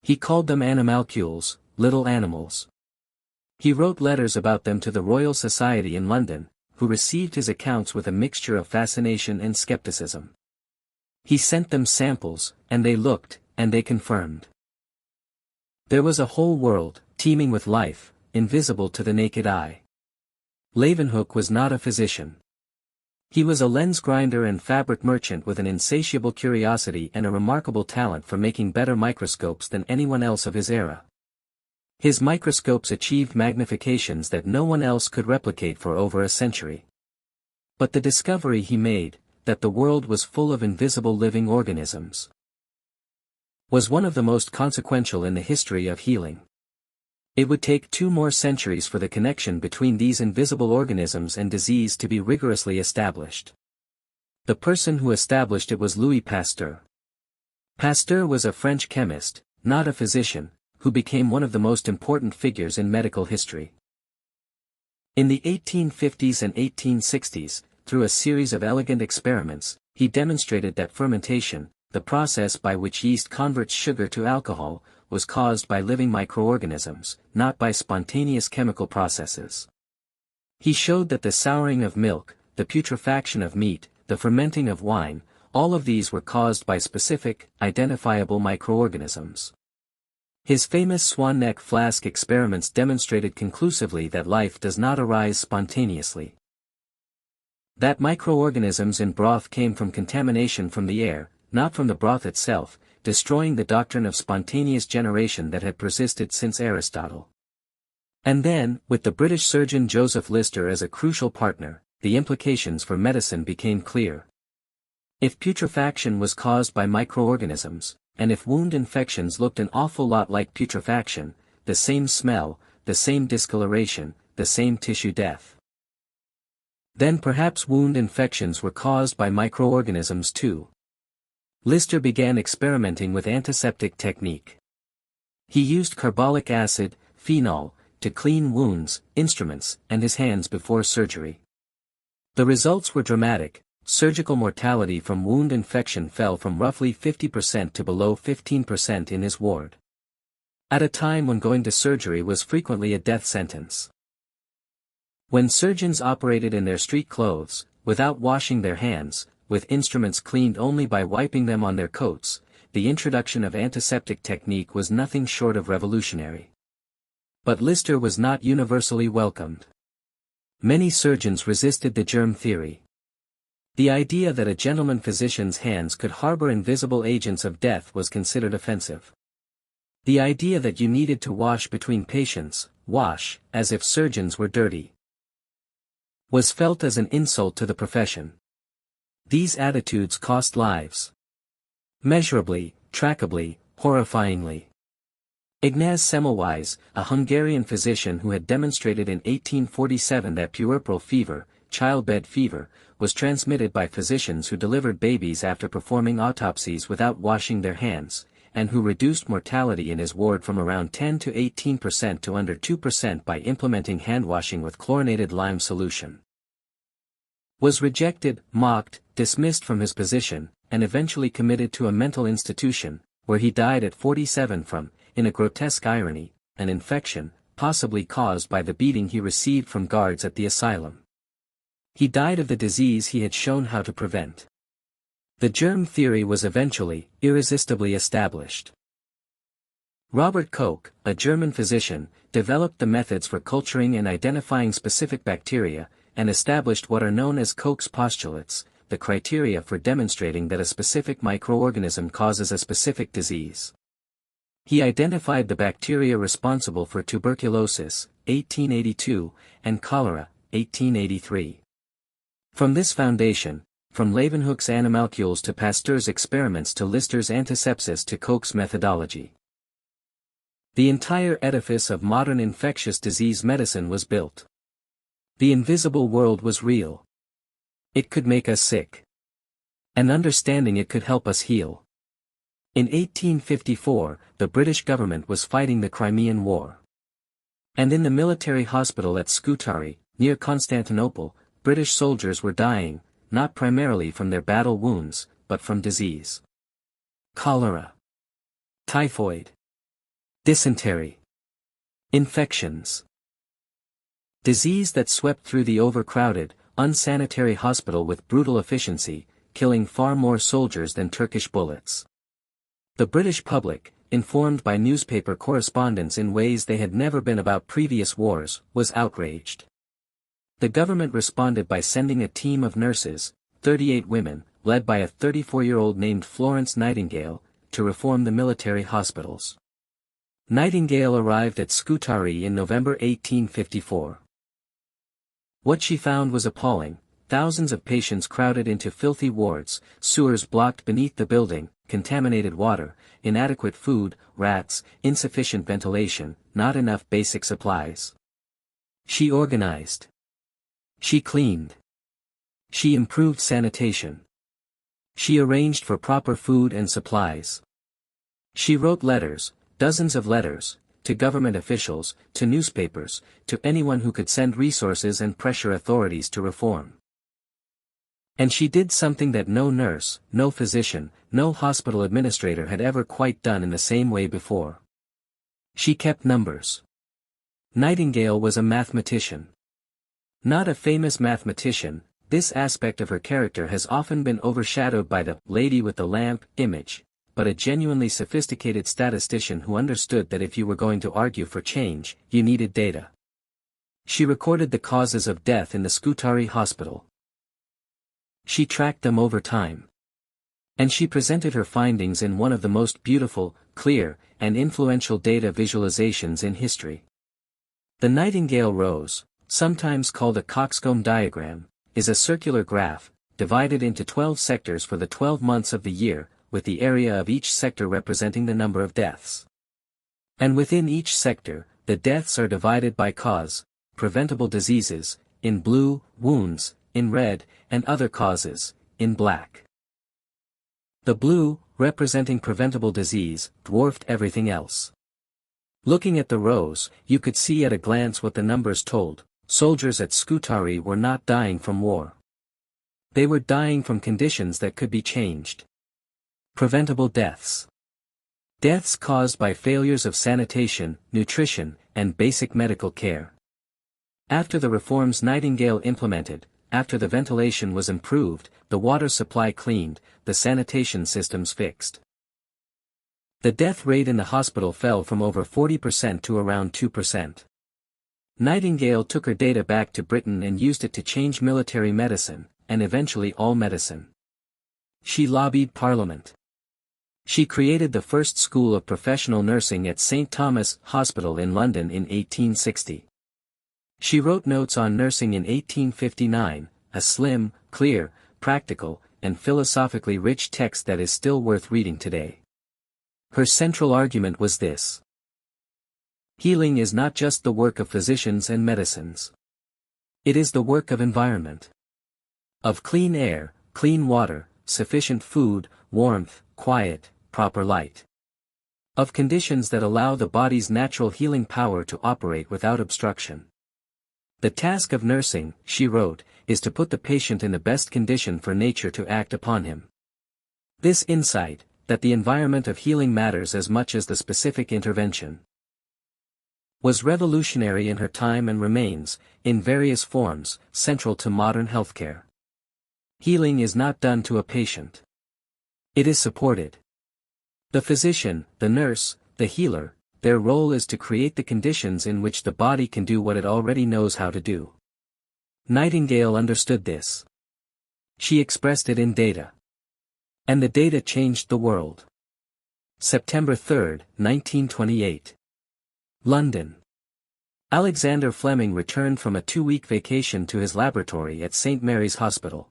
He called them animalcules, little animals. He wrote letters about them to the Royal Society in London, who received his accounts with a mixture of fascination and skepticism. He sent them samples, and they looked, and they confirmed. There was a whole world, teeming with life, invisible to the naked eye. Leeuwenhoek was not a physician. He was a lens grinder and fabric merchant with an insatiable curiosity and a remarkable talent for making better microscopes than anyone else of his era. His microscopes achieved magnifications that no one else could replicate for over a century. But the discovery he made, that the world was full of invisible living organisms, was one of the most consequential in the history of healing. It would take 2 more centuries for the connection between these invisible organisms and disease to be rigorously established. The person who established it was Louis Pasteur. Pasteur was a French chemist, not a physician, who became one of the most important figures in medical history. In the 1850s and 1860s, through a series of elegant experiments, he demonstrated that fermentation, the process by which yeast converts sugar to alcohol, was caused by living microorganisms, not by spontaneous chemical processes. He showed that the souring of milk, the putrefaction of meat, the fermenting of wine, all of these were caused by specific, identifiable microorganisms. His famous swan neck flask experiments demonstrated conclusively that life does not arise spontaneously. That microorganisms in broth came from contamination from the air, not from the broth itself, destroying the doctrine of spontaneous generation that had persisted since Aristotle. And then, with the British surgeon Joseph Lister as a crucial partner, the implications for medicine became clear. If putrefaction was caused by microorganisms, and if wound infections looked an awful lot like putrefaction, the same smell, the same discoloration, the same tissue death, then perhaps wound infections were caused by microorganisms too. Lister began experimenting with antiseptic technique. He used carbolic acid, phenol, to clean wounds, instruments, and his hands before surgery. The results were dramatic. Surgical mortality from wound infection fell from roughly 50% to below 15% in his ward. At a time when going to surgery was frequently a death sentence. When surgeons operated in their street clothes, without washing their hands, with instruments cleaned only by wiping them on their coats, the introduction of antiseptic technique was nothing short of revolutionary. But Lister was not universally welcomed. Many surgeons resisted the germ theory. The idea that a gentleman physician's hands could harbor invisible agents of death was considered offensive. The idea that you needed to wash between patients, as if surgeons were dirty, was felt as an insult to the profession. These attitudes cost lives. Measurably, trackably, horrifyingly. Ignaz Semmelweis, a Hungarian physician who had demonstrated in 1847 that puerperal fever, childbed fever, was transmitted by physicians who delivered babies after performing autopsies without washing their hands, and who reduced mortality in his ward from around 10 to 18% to under 2% by implementing handwashing with chlorinated lime solution, was rejected, mocked, dismissed from his position, and eventually committed to a mental institution, where he died at 47 from, in a grotesque irony, an infection, possibly caused by the beating he received from guards at the asylum. He died of the disease he had shown how to prevent. The germ theory was eventually, irresistibly established. Robert Koch, a German physician, developed the methods for culturing and identifying specific bacteria, and established what are known as Koch's postulates, the criteria for demonstrating that a specific microorganism causes a specific disease. He identified the bacteria responsible for tuberculosis, 1882, and cholera, 1883. From this foundation, from Leeuwenhoek's animalcules to Pasteur's experiments to Lister's antisepsis to Koch's methodology, the entire edifice of modern infectious disease medicine was built. The invisible world was real. It could make us sick. And understanding it could help us heal. In 1854, the British government was fighting the Crimean War. And in the military hospital at Scutari, near Constantinople, British soldiers were dying, not primarily from their battle wounds, but from disease. Cholera, typhoid, dysentery, infections. Disease that swept through the overcrowded, unsanitary hospital with brutal efficiency, killing far more soldiers than Turkish bullets. The British public, informed by newspaper correspondents in ways they had never been about previous wars, was outraged. The government responded by sending a team of nurses, 38 women, led by a 34-year-old named Florence Nightingale, to reform the military hospitals. Nightingale arrived at Scutari in November 1854. What she found was appalling: thousands of patients crowded into filthy wards, sewers blocked beneath the building, contaminated water, inadequate food, rats, insufficient ventilation, not enough basic supplies. She organized. She cleaned. She improved sanitation. She arranged for proper food and supplies. She wrote letters, dozens of letters, to government officials, to newspapers, to anyone who could send resources and pressure authorities to reform. And she did something that no nurse, no physician, no hospital administrator had ever quite done in the same way before. She kept numbers. Nightingale was a mathematician. Not a famous mathematician, this aspect of her character has often been overshadowed by the lady with the lamp image, but a genuinely sophisticated statistician who understood that if you were going to argue for change, you needed data. She recorded the causes of death in the Scutari hospital. She tracked them over time. And she presented her findings in one of the most beautiful, clear, and influential data visualizations in history. The Nightingale rose, sometimes called a coxcomb diagram, is a circular graph, divided into 12 sectors for the 12 months of the year, with the area of each sector representing the number of deaths. And within each sector, the deaths are divided by cause, preventable diseases, in blue, wounds, in red, and other causes, in black. The blue, representing preventable disease, dwarfed everything else. Looking at the rows, you could see at a glance what the numbers told. Soldiers at Scutari were not dying from war. They were dying from conditions that could be changed. Preventable deaths. Deaths caused by failures of sanitation, nutrition, and basic medical care. After the reforms Nightingale implemented, after the ventilation was improved, the water supply cleaned, the sanitation systems fixed. The death rate in the hospital fell from over 40% to around 2%. Nightingale took her data back to Britain and used it to change military medicine, and eventually all medicine. She lobbied Parliament. She created the first school of professional nursing at St. Thomas' Hospital in London in 1860. She wrote Notes on Nursing in 1859, a slim, clear, practical, and philosophically rich text that is still worth reading today. Her central argument was this: healing is not just the work of physicians and medicines. It is the work of environment. Of clean air, clean water, sufficient food, warmth, quiet, proper light. Of conditions that allow the body's natural healing power to operate without obstruction. The task of nursing, she wrote, is to put the patient in the best condition for nature to act upon him. This insight, that the environment of healing matters as much as the specific intervention, was revolutionary in her time and remains, in various forms, central to modern healthcare. Healing is not done to a patient. It is supported. The physician, the nurse, the healer, their role is to create the conditions in which the body can do what it already knows how to do. Nightingale understood this. She expressed it in data. And the data changed the world. September 3, 1928. London. Alexander Fleming returned from a 2-week vacation to his laboratory at St. Mary's Hospital.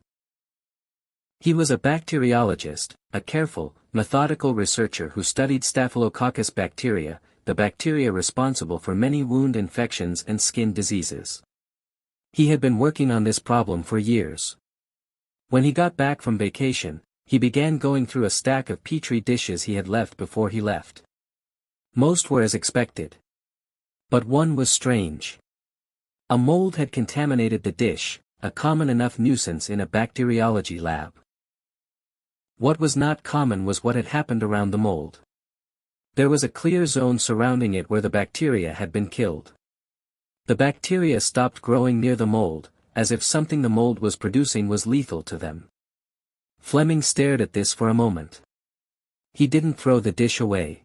He was a bacteriologist, a careful, methodical researcher who studied Staphylococcus bacteria, the bacteria responsible for many wound infections and skin diseases. He had been working on this problem for years. When he got back from vacation, he began going through a stack of petri dishes he had left before he left. Most were as expected. But one was strange. A mold had contaminated the dish, a common enough nuisance in a bacteriology lab. What was not common was what had happened around the mold. There was a clear zone surrounding it where the bacteria had been killed. The bacteria stopped growing near the mold, as if something the mold was producing was lethal to them. Fleming stared at this for a moment. He didn't throw the dish away.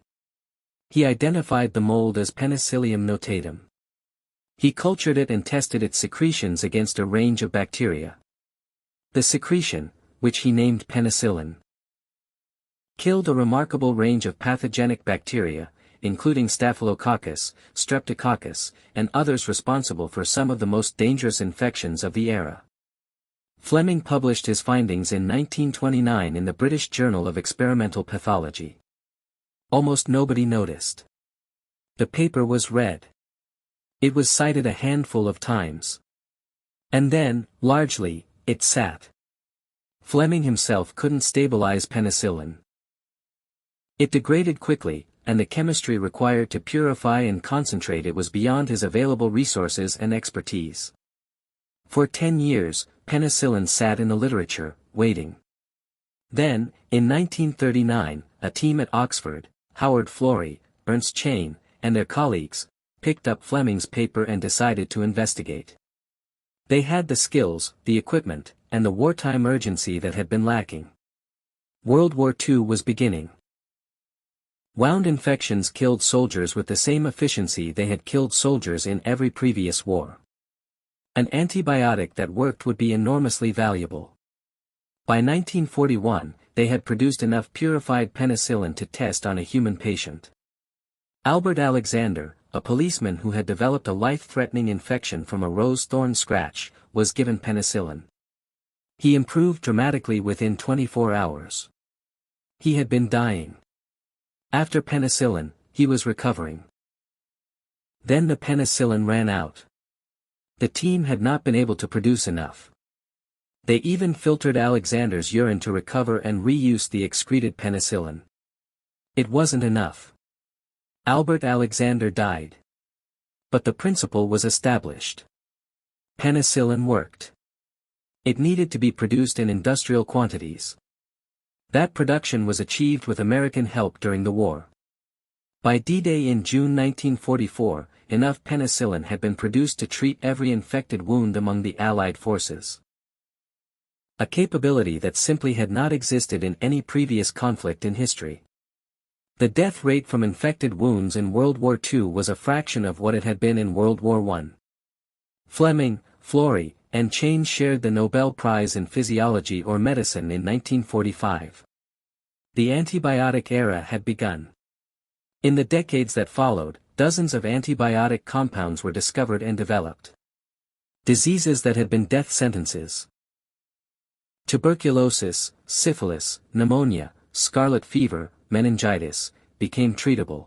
He identified the mold as Penicillium notatum. He cultured it and tested its secretions against a range of bacteria. The secretion, which he named penicillin, killed a remarkable range of pathogenic bacteria, including Staphylococcus, Streptococcus, and others responsible for some of the most dangerous infections of the era. Fleming published his findings in 1929 in the British Journal of Experimental Pathology. Almost nobody noticed. The paper was read. It was cited a handful of times. And then, largely, it sat. Fleming himself couldn't stabilize penicillin. It degraded quickly, and the chemistry required to purify and concentrate it was beyond his available resources and expertise. For 10 years, penicillin sat in the literature, waiting. Then, in 1939, a team at Oxford, Howard Florey, Ernst Chain, and their colleagues, picked up Fleming's paper and decided to investigate. They had the skills, the equipment, and the wartime urgency that had been lacking. World War II was beginning. Wound infections killed soldiers with the same efficiency they had killed soldiers in every previous war. An antibiotic that worked would be enormously valuable. By 1941, they had produced enough purified penicillin to test on a human patient. Albert Alexander, a policeman who had developed a life-threatening infection from a rose thorn scratch, was given penicillin. He improved dramatically within 24 hours. He had been dying. After penicillin, he was recovering. Then the penicillin ran out. The team had not been able to produce enough. They even filtered Alexander's urine to recover and reuse the excreted penicillin. It wasn't enough. Albert Alexander died. But the principle was established. Penicillin worked. It needed to be produced in industrial quantities. That production was achieved with American help during the war. By D-Day in June 1944, enough penicillin had been produced to treat every infected wound among the Allied forces. A capability that simply had not existed in any previous conflict in history. The death rate from infected wounds in World War II was a fraction of what it had been in World War I. Fleming, Florey, and Chain shared the Nobel Prize in Physiology or Medicine in 1945. The antibiotic era had begun. In the decades that followed, dozens of antibiotic compounds were discovered and developed. Diseases that had been death sentences. Tuberculosis, syphilis, pneumonia, scarlet fever, meningitis, became treatable.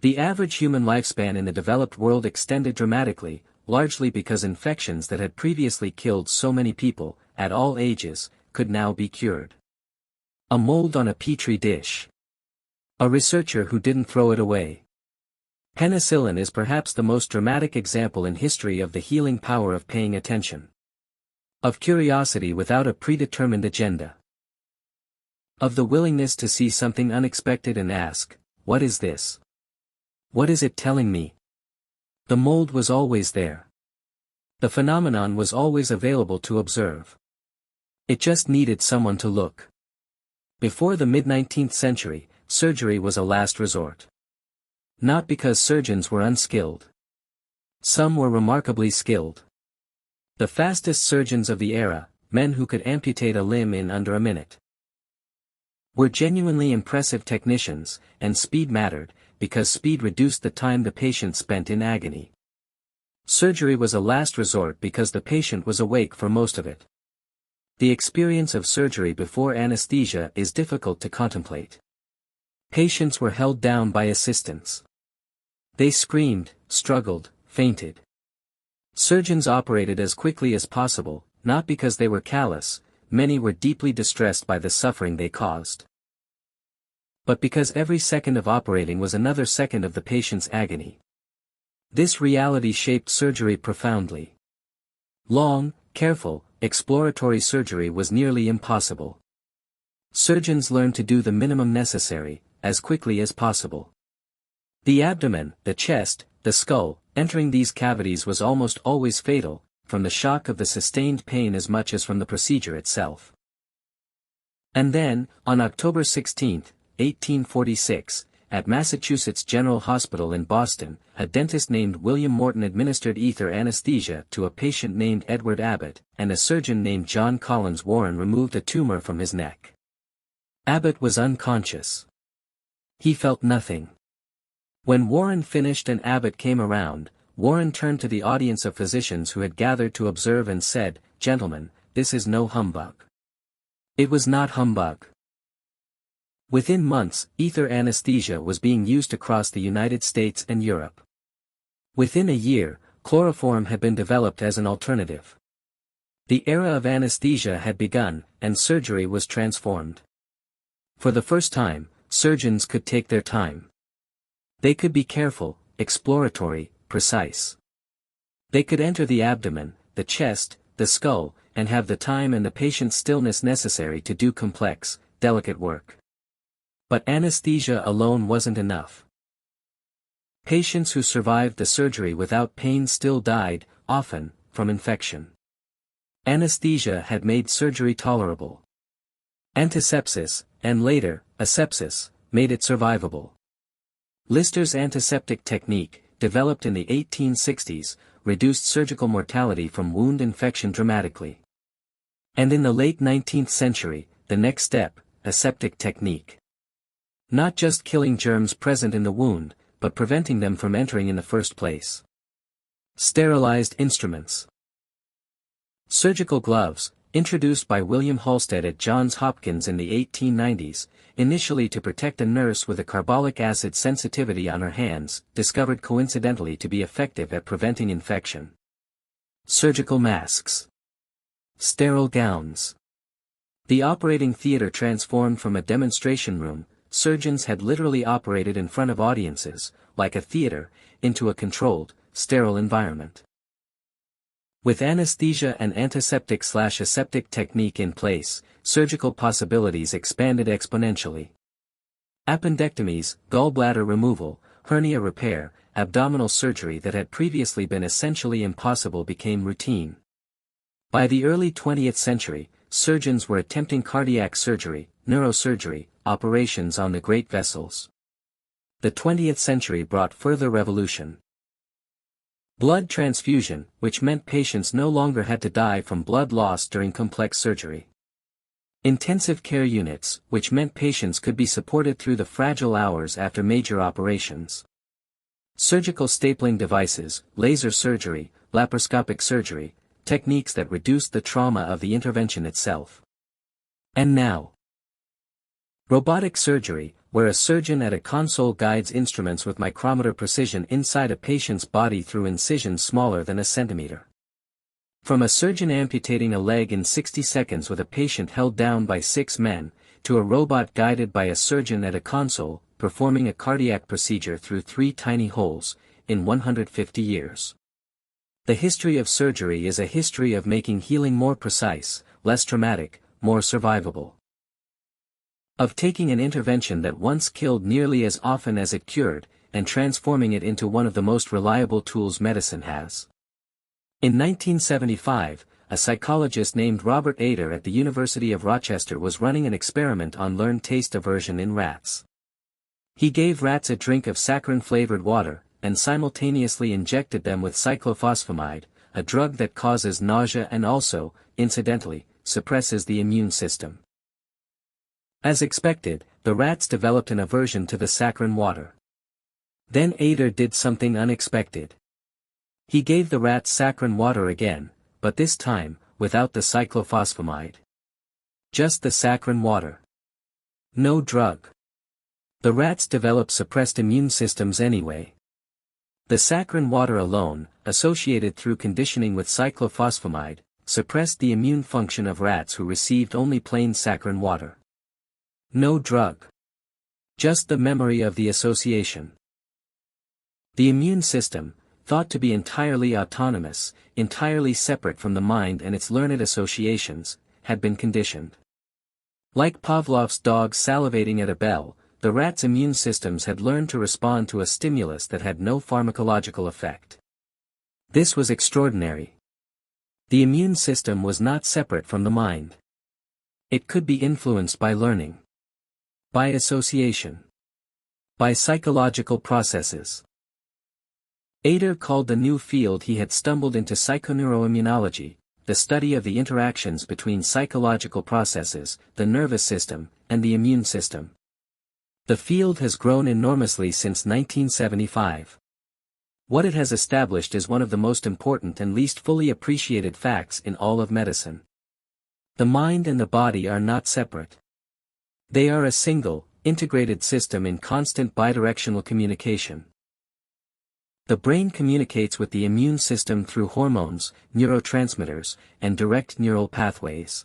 The average human lifespan in the developed world extended dramatically, largely because infections that had previously killed so many people, at all ages, could now be cured. A mold on a petri dish. A researcher who didn't throw it away. Penicillin is perhaps the most dramatic example in history of the healing power of paying attention. Of curiosity without a predetermined agenda. Of the willingness to see something unexpected and ask, what is this? What is it telling me? The mold was always there. The phenomenon was always available to observe. It just needed someone to look. Before the mid-19th century, surgery was a last resort. Not because surgeons were unskilled. Some were remarkably skilled. The fastest surgeons of the era, men who could amputate a limb in under a minute, were genuinely impressive technicians, and speed mattered, because speed reduced the time the patient spent in agony. Surgery was a last resort because the patient was awake for most of it. The experience of surgery before anesthesia is difficult to contemplate. Patients were held down by assistants. They screamed, struggled, fainted. Surgeons operated as quickly as possible, not because they were callous, many were deeply distressed by the suffering they caused, but because every second of operating was another second of the patient's agony. This reality shaped surgery profoundly. Long, careful, exploratory surgery was nearly impossible. Surgeons learned to do the minimum necessary, as quickly as possible. The abdomen, the chest, the skull, entering these cavities was almost always fatal, from the shock of the sustained pain as much as from the procedure itself. And then, on October 16, 1846, at Massachusetts General Hospital in Boston, a dentist named William Morton administered ether anesthesia to a patient named Edward Abbott, and a surgeon named John Collins Warren removed a tumor from his neck. Abbott was unconscious. He felt nothing. When Warren finished and Abbott came around, Warren turned to the audience of physicians who had gathered to observe and said, "Gentlemen, this is no humbug." It was not humbug. Within months, ether anesthesia was being used across the United States and Europe. Within a year, chloroform had been developed as an alternative. The era of anesthesia had begun, and surgery was transformed. For the first time, surgeons could take their time. They could be careful, exploratory, precise. They could enter the abdomen, the chest, the skull, and have the time and the patient's stillness necessary to do complex, delicate work. But anesthesia alone wasn't enough. Patients who survived the surgery without pain still died, often, from infection. Anesthesia had made surgery tolerable. Antisepsis, and later, asepsis, made it survivable. Lister's antiseptic technique, developed in the 1860s, reduced surgical mortality from wound infection dramatically. And in the late 19th century, the next step, aseptic technique. Not just killing germs present in the wound, but preventing them from entering in the first place. Sterilized instruments. Surgical gloves, introduced by William Halsted at Johns Hopkins in the 1890s, initially to protect a nurse with a carbolic acid sensitivity on her hands, discovered coincidentally to be effective at preventing infection. Surgical masks. Sterile gowns. The operating theater transformed from a demonstration room. Surgeons had literally operated in front of audiences, like a theater, into a controlled, sterile environment. With anesthesia and antiseptic/aseptic technique in place, surgical possibilities expanded exponentially. Appendectomies, gallbladder removal, hernia repair, abdominal surgery that had previously been essentially impossible became routine. By the early 20th century, surgeons were attempting cardiac surgery, neurosurgery, operations on the great vessels. The 20th century brought further revolution. Blood transfusion, which meant patients no longer had to die from blood loss during complex surgery. Intensive care units, which meant patients could be supported through the fragile hours after major operations. Surgical stapling devices, laser surgery, laparoscopic surgery, techniques that reduced the trauma of the intervention itself. And now, robotic surgery, where a surgeon at a console guides instruments with micrometer precision inside a patient's body through incisions smaller than a centimeter. From a surgeon amputating a leg in 60 seconds with a patient held down by 6 men, to a robot guided by a surgeon at a console, performing a cardiac procedure through 3 tiny holes, in 150 years. The history of surgery is a history of making healing more precise, less traumatic, more survivable. Of taking an intervention that once killed nearly as often as it cured, and transforming it into one of the most reliable tools medicine has. In 1975, a psychologist named Robert Ader at the University of Rochester was running an experiment on learned taste aversion in rats. He gave rats a drink of saccharin-flavored water, and simultaneously injected them with cyclophosphamide, a drug that causes nausea and also, incidentally, suppresses the immune system. As expected, the rats developed an aversion to the saccharin water. Then Ader did something unexpected. He gave the rats saccharin water again, but this time, without the cyclophosphamide. Just the saccharin water. No drug. The rats developed suppressed immune systems anyway. The saccharin water alone, associated through conditioning with cyclophosphamide, suppressed the immune function of rats who received only plain saccharin water. No drug. Just the memory of the association. The immune system, thought to be entirely autonomous, entirely separate from the mind and its learned associations, had been conditioned. Like Pavlov's dog salivating at a bell, the rats' immune systems had learned to respond to a stimulus that had no pharmacological effect. This was extraordinary. The immune system was not separate from the mind. It could be influenced by learning. By association. By psychological processes. Ader called the new field he had stumbled into psychoneuroimmunology, the study of the interactions between psychological processes, the nervous system, and the immune system. The field has grown enormously since 1975. What it has established is one of the most important and least fully appreciated facts in all of medicine. The mind and the body are not separate. They are a single, integrated system in constant bidirectional communication. The brain communicates with the immune system through hormones, neurotransmitters, and direct neural pathways.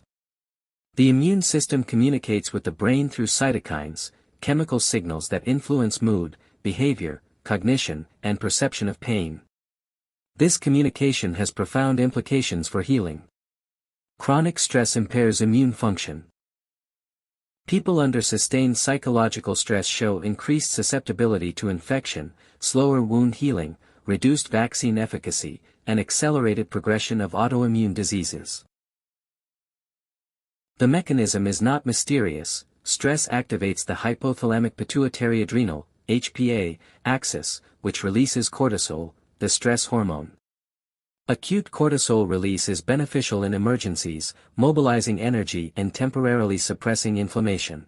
The immune system communicates with the brain through cytokines, chemical signals that influence mood, behavior, cognition, and perception of pain. This communication has profound implications for healing. Chronic stress impairs immune function. People under sustained psychological stress show increased susceptibility to infection, slower wound healing, reduced vaccine efficacy, and accelerated progression of autoimmune diseases. The mechanism is not mysterious. Stress activates the hypothalamic pituitary adrenal (HPA) axis, which releases cortisol, the stress hormone. Acute cortisol release is beneficial in emergencies, mobilizing energy and temporarily suppressing inflammation.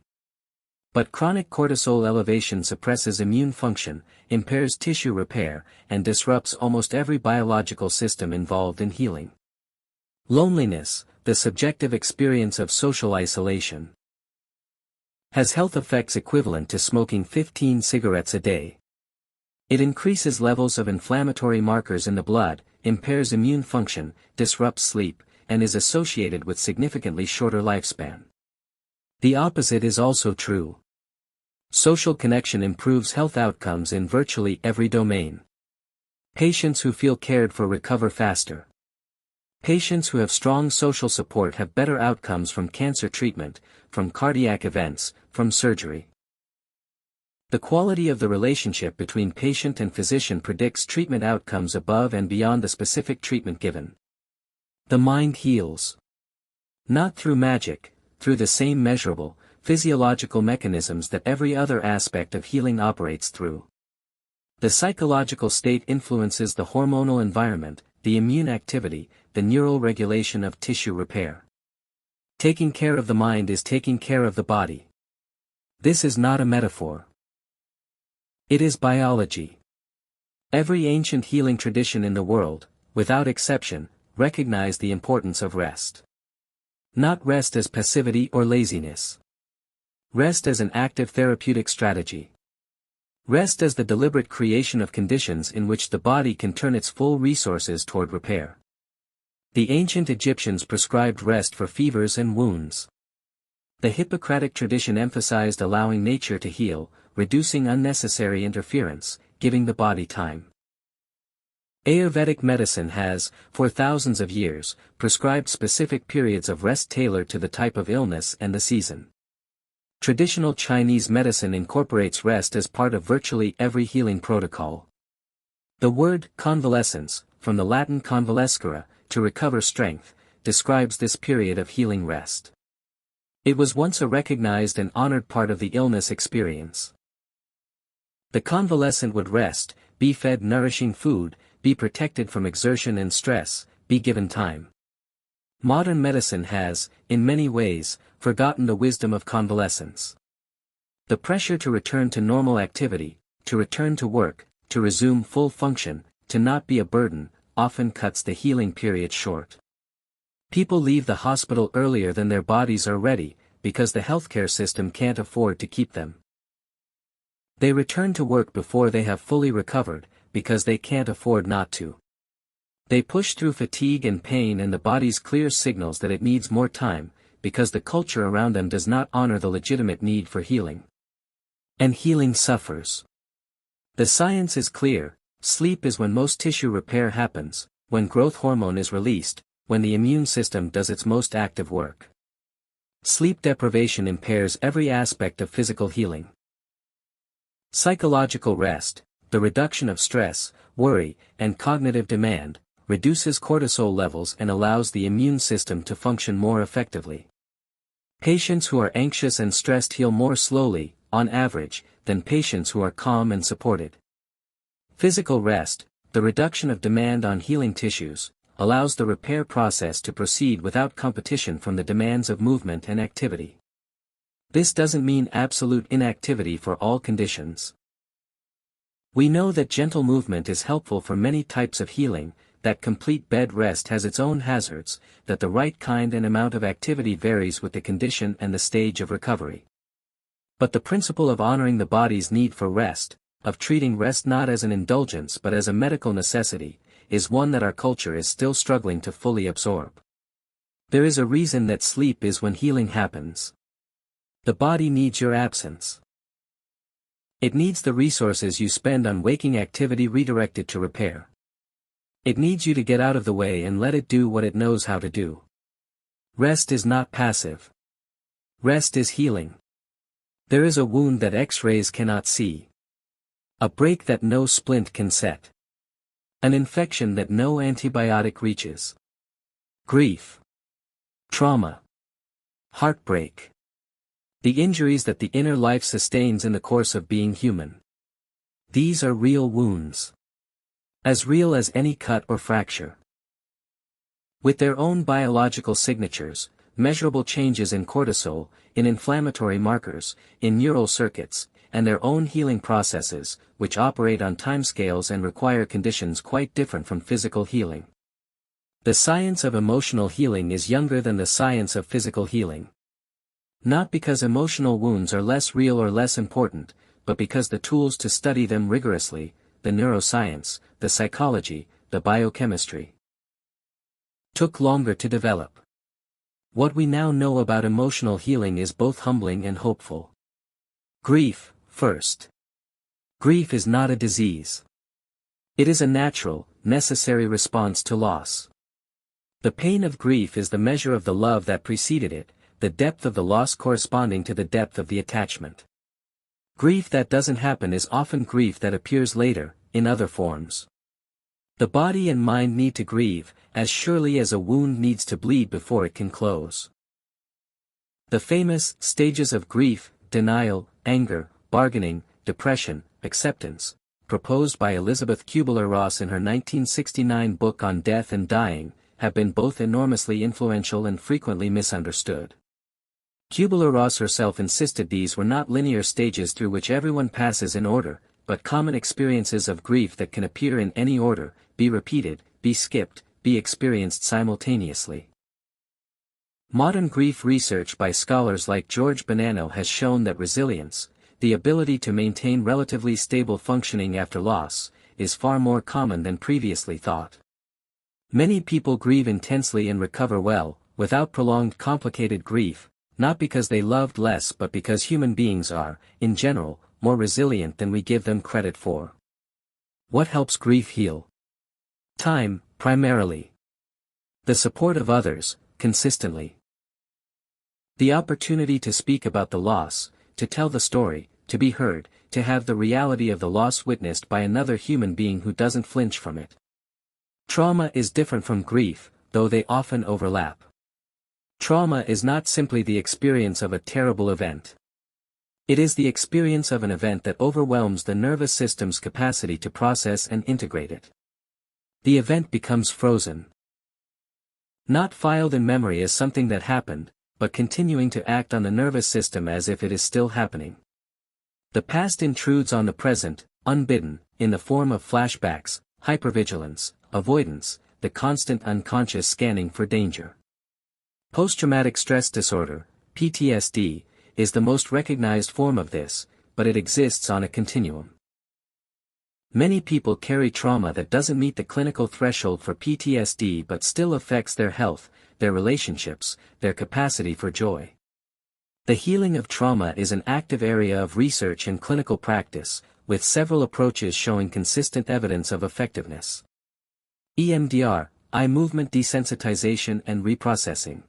But chronic cortisol elevation suppresses immune function, impairs tissue repair, and disrupts almost every biological system involved in healing. Loneliness, the subjective experience of social isolation, has health effects equivalent to smoking 15 cigarettes a day. It increases levels of inflammatory markers in the blood, impairs immune function, disrupts sleep, and is associated with significantly shorter lifespan. The opposite is also true. Social connection improves health outcomes in virtually every domain. Patients who feel cared for recover faster. Patients who have strong social support have better outcomes from cancer treatment, from cardiac events, from surgery. The quality of the relationship between patient and physician predicts treatment outcomes above and beyond the specific treatment given. The mind heals. Not through magic, through the same measurable, physiological mechanisms that every other aspect of healing operates through. The psychological state influences the hormonal environment, the immune activity, the neural regulation of tissue repair. Taking care of the mind is taking care of the body. This is not a metaphor. It is biology. Every ancient healing tradition in the world, without exception, recognized the importance of rest. Not rest as passivity or laziness. Rest as an active therapeutic strategy. Rest as the deliberate creation of conditions in which the body can turn its full resources toward repair. The ancient Egyptians prescribed rest for fevers and wounds. The Hippocratic tradition emphasized allowing nature to heal, reducing unnecessary interference, giving the body time. Ayurvedic medicine has, for thousands of years, prescribed specific periods of rest tailored to the type of illness and the season. Traditional Chinese medicine incorporates rest as part of virtually every healing protocol. The word convalescence, from the Latin convalescere, to recover strength, describes this period of healing rest. It was once a recognized and honored part of the illness experience. The convalescent would rest, be fed nourishing food, be protected from exertion and stress, be given time. Modern medicine has, in many ways, forgotten the wisdom of convalescence. The pressure to return to normal activity, to return to work, to resume full function, to not be a burden, often cuts the healing period short. People leave the hospital earlier than their bodies are ready, because the healthcare system can't afford to keep them. They return to work before they have fully recovered, because they can't afford not to. They push through fatigue and pain and the body's clear signals that it needs more time, because the culture around them does not honor the legitimate need for healing. And healing suffers. The science is clear: sleep is when most tissue repair happens, when growth hormone is released, when the immune system does its most active work. Sleep deprivation impairs every aspect of physical healing. Psychological rest, the reduction of stress, worry, and cognitive demand, reduces cortisol levels and allows the immune system to function more effectively. Patients who are anxious and stressed heal more slowly, on average, than patients who are calm and supported. Physical rest, the reduction of demand on healing tissues, allows the repair process to proceed without competition from the demands of movement and activity. This doesn't mean absolute inactivity for all conditions. We know that gentle movement is helpful for many types of healing, that complete bed rest has its own hazards, that the right kind and amount of activity varies with the condition and the stage of recovery. But the principle of honoring the body's need for rest, of treating rest not as an indulgence but as a medical necessity, is one that our culture is still struggling to fully absorb. There is a reason that sleep is when healing happens. The body needs your absence. It needs the resources you spend on waking activity redirected to repair. It needs you to get out of the way and let it do what it knows how to do. Rest is not passive. Rest is healing. There is a wound that X-rays cannot see. A break that no splint can set. An infection that no antibiotic reaches. Grief. Trauma. Heartbreak. The injuries that the inner life sustains in the course of being human. These are real wounds. As real as any cut or fracture. With their own biological signatures, measurable changes in cortisol, in inflammatory markers, in neural circuits, and their own healing processes, which operate on timescales and require conditions quite different from physical healing. The science of emotional healing is younger than the science of physical healing. Not because emotional wounds are less real or less important, but because the tools to study them rigorously, the neuroscience, the psychology, the biochemistry, took longer to develop. What we now know about emotional healing is both humbling and hopeful. Grief, first. Grief is not a disease. It is a natural, necessary response to loss. The pain of grief is the measure of the love that preceded it, the depth of the loss corresponding to the depth of the attachment. Grief that doesn't happen is often grief that appears later, in other forms. The body and mind need to grieve, as surely as a wound needs to bleed before it can close. The famous stages of grief, denial, anger, bargaining, depression, acceptance, proposed by Elizabeth Kubler-Ross in her 1969 book on death and dying, have been both enormously influential and frequently misunderstood. Kubler-Ross herself insisted these were not linear stages through which everyone passes in order, but common experiences of grief that can appear in any order, be repeated, be skipped, be experienced simultaneously. Modern grief research by scholars like George Bonanno has shown that resilience, the ability to maintain relatively stable functioning after loss, is far more common than previously thought. Many people grieve intensely and recover well, without prolonged complicated grief, not because they loved less but because human beings are, in general, more resilient than we give them credit for. What helps grief heal? Time, primarily. The support of others, consistently. The opportunity to speak about the loss, to tell the story, to be heard, to have the reality of the loss witnessed by another human being who doesn't flinch from it. Trauma is different from grief, though they often overlap. Trauma is not simply the experience of a terrible event. It is the experience of an event that overwhelms the nervous system's capacity to process and integrate it. The event becomes frozen. Not filed in memory as something that happened, but continuing to act on the nervous system as if it is still happening. The past intrudes on the present, unbidden, in the form of flashbacks, hypervigilance, avoidance, the constant unconscious scanning for danger. Post-traumatic stress disorder, PTSD, is the most recognized form of this, but it exists on a continuum. Many people carry trauma that doesn't meet the clinical threshold for PTSD but still affects their health, their relationships, their capacity for joy. The healing of trauma is an active area of research and clinical practice, with several approaches showing consistent evidence of effectiveness. EMDR, eye movement desensitization and reprocessing,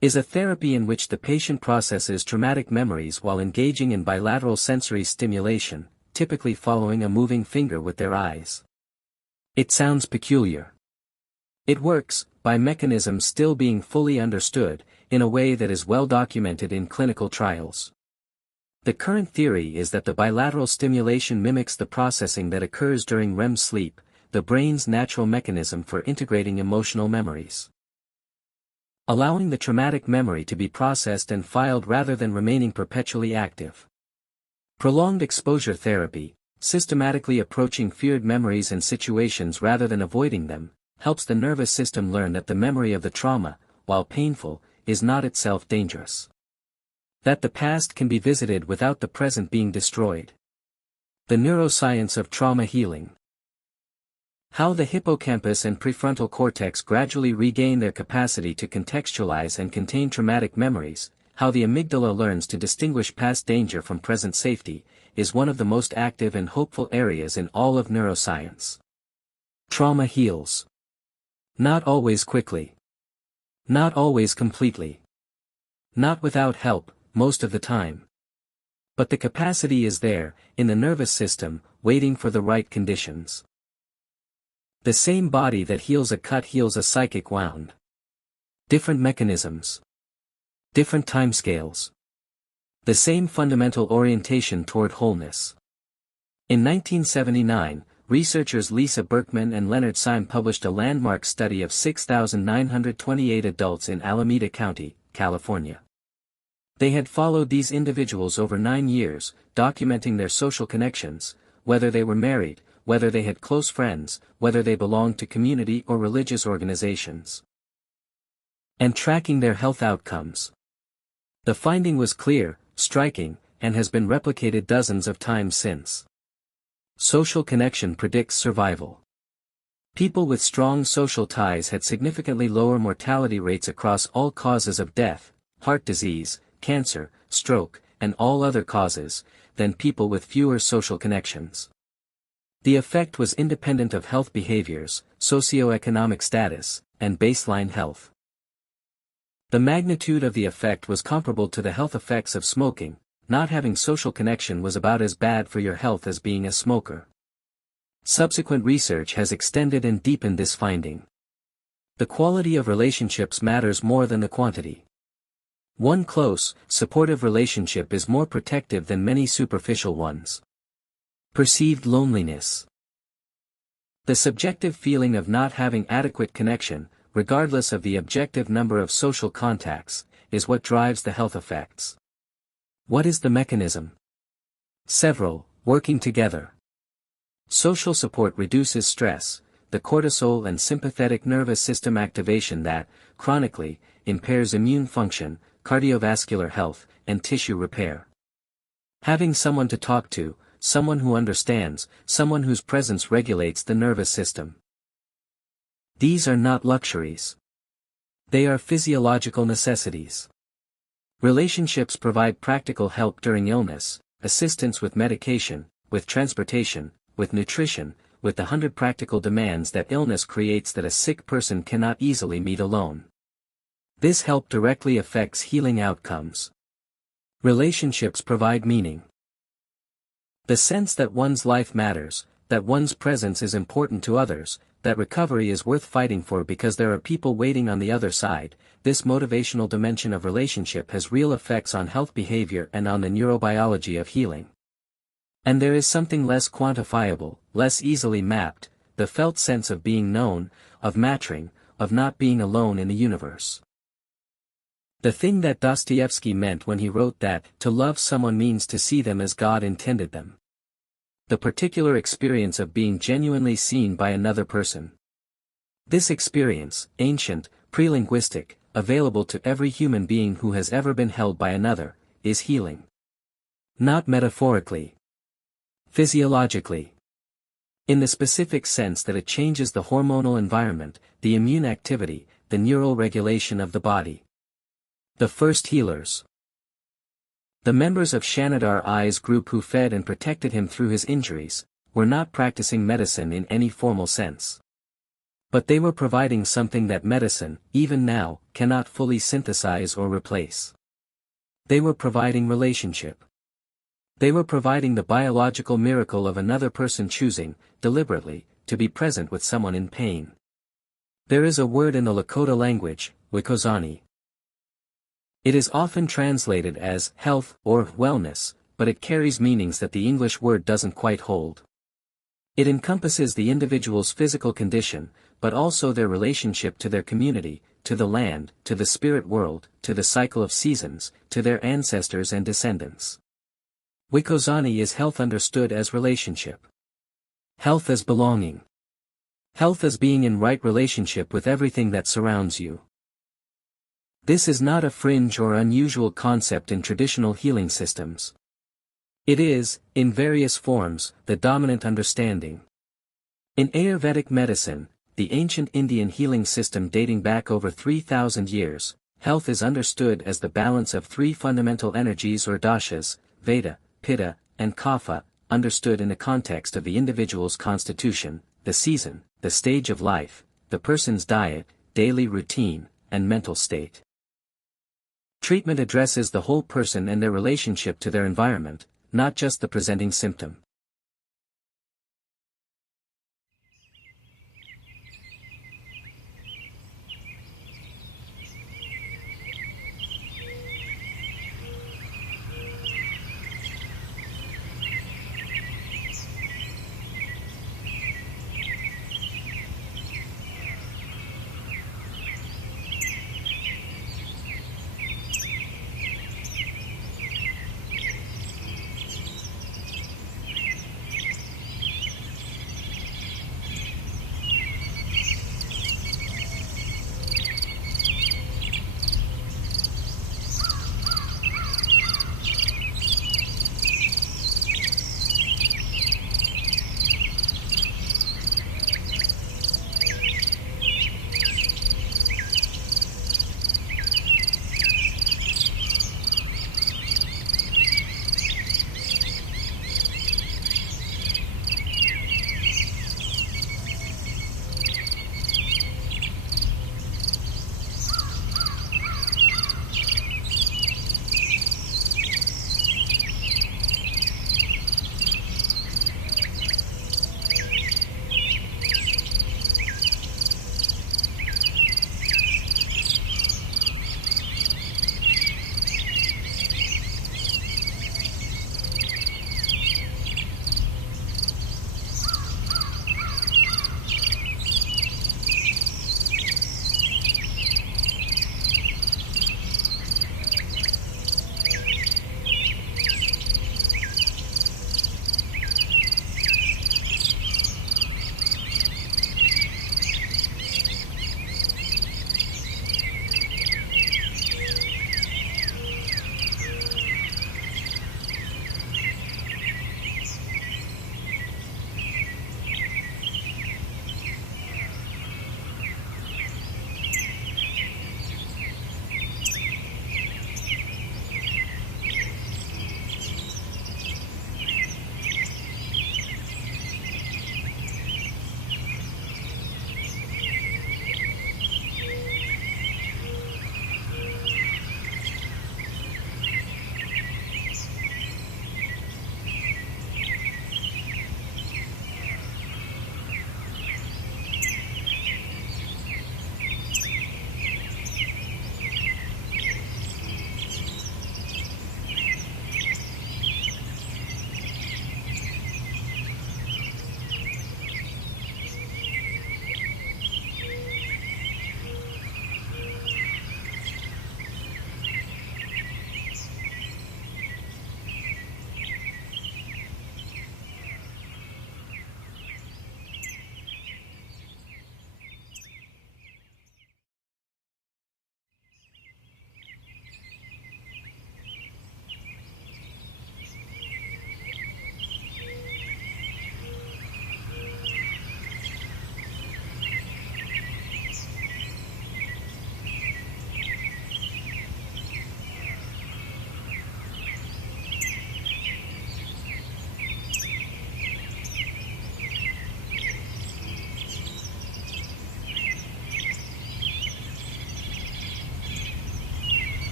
is a therapy in which the patient processes traumatic memories while engaging in bilateral sensory stimulation, typically following a moving finger with their eyes. It sounds peculiar. It works, by mechanisms still being fully understood, in a way that is well documented in clinical trials. The current theory is that the bilateral stimulation mimics the processing that occurs during REM sleep, the brain's natural mechanism for integrating emotional memories. Allowing the traumatic memory to be processed and filed rather than remaining perpetually active. Prolonged exposure therapy, systematically approaching feared memories and situations rather than avoiding them, helps the nervous system learn that the memory of the trauma, while painful, is not itself dangerous. That the past can be visited without the present being destroyed. The neuroscience of trauma healing. How the hippocampus and prefrontal cortex gradually regain their capacity to contextualize and contain traumatic memories, how the amygdala learns to distinguish past danger from present safety, is one of the most active and hopeful areas in all of neuroscience. Trauma heals. Not always quickly. Not always completely. Not without help, most of the time. But the capacity is there, in the nervous system, waiting for the right conditions. The same body that heals a cut heals a psychic wound. Different mechanisms. Different timescales. The same fundamental orientation toward wholeness. In 1979, researchers Lisa Berkman and Leonard Syme published a landmark study of 6,928 adults in Alameda County, California. They had followed these individuals over 9 years, documenting their social connections, whether they were married, whether they had close friends, whether they belonged to community or religious organizations, and tracking their health outcomes. The finding was clear, striking, and has been replicated dozens of times since. Social connection predicts survival. People with strong social ties had significantly lower mortality rates across all causes of death, heart disease, cancer, stroke, and all other causes, than people with fewer social connections. The effect was independent of health behaviors, socioeconomic status, and baseline health. The magnitude of the effect was comparable to the health effects of smoking. Not having social connection was about as bad for your health as being a smoker. Subsequent research has extended and deepened this finding. The quality of relationships matters more than the quantity. One close, supportive relationship is more protective than many superficial ones. Perceived loneliness. The subjective feeling of not having adequate connection, regardless of the objective number of social contacts, is what drives the health effects. What is the mechanism? Several, working together. Social support reduces stress, the cortisol and sympathetic nervous system activation that, chronically, impairs immune function, cardiovascular health, and tissue repair. Having someone to talk to, someone who understands, someone whose presence regulates the nervous system. These are not luxuries. They are physiological necessities. Relationships provide practical help during illness, assistance with medication, with transportation, with nutrition, with the 100 practical demands that illness creates that a sick person cannot easily meet alone. This help directly affects healing outcomes. Relationships provide meaning. The sense that one's life matters, that one's presence is important to others, that recovery is worth fighting for because there are people waiting on the other side. This motivational dimension of relationship has real effects on health behavior and on the neurobiology of healing. And there is something less quantifiable, less easily mapped, the felt sense of being known, of matching, of not being alone in the universe. The thing that Dostoevsky meant when he wrote that, to love someone means to see them as God intended them. The particular experience of being genuinely seen by another person. This experience, ancient, pre-linguistic, available to every human being who has ever been held by another, is healing. Not metaphorically. Physiologically. In the specific sense that it changes the hormonal environment, the immune activity, the neural regulation of the body. The first healers. The members of Shanidar I's group who fed and protected him through his injuries, were not practicing medicine in any formal sense. But they were providing something that medicine, even now, cannot fully synthesize or replace. They were providing relationship. They were providing the biological miracle of another person choosing, deliberately, to be present with someone in pain. There is a word in the Lakota language, wikozani. It is often translated as health or wellness, but it carries meanings that the English word doesn't quite hold. It encompasses the individual's physical condition, but also their relationship to their community, to the land, to the spirit world, to the cycle of seasons, to their ancestors and descendants. Wikozani is health understood as relationship. Health as belonging. Health as being in right relationship with everything that surrounds you. This is not a fringe or unusual concept in traditional healing systems. It is, in various forms, the dominant understanding. In Ayurvedic medicine, the ancient Indian healing system dating back over 3,000 years, health is understood as the balance of three fundamental energies or dashas, Vata, Pitta, and Kapha, understood in the context of the individual's constitution, the season, the stage of life, the person's diet, daily routine, and mental state. Treatment addresses the whole person and their relationship to their environment, not just the presenting symptom.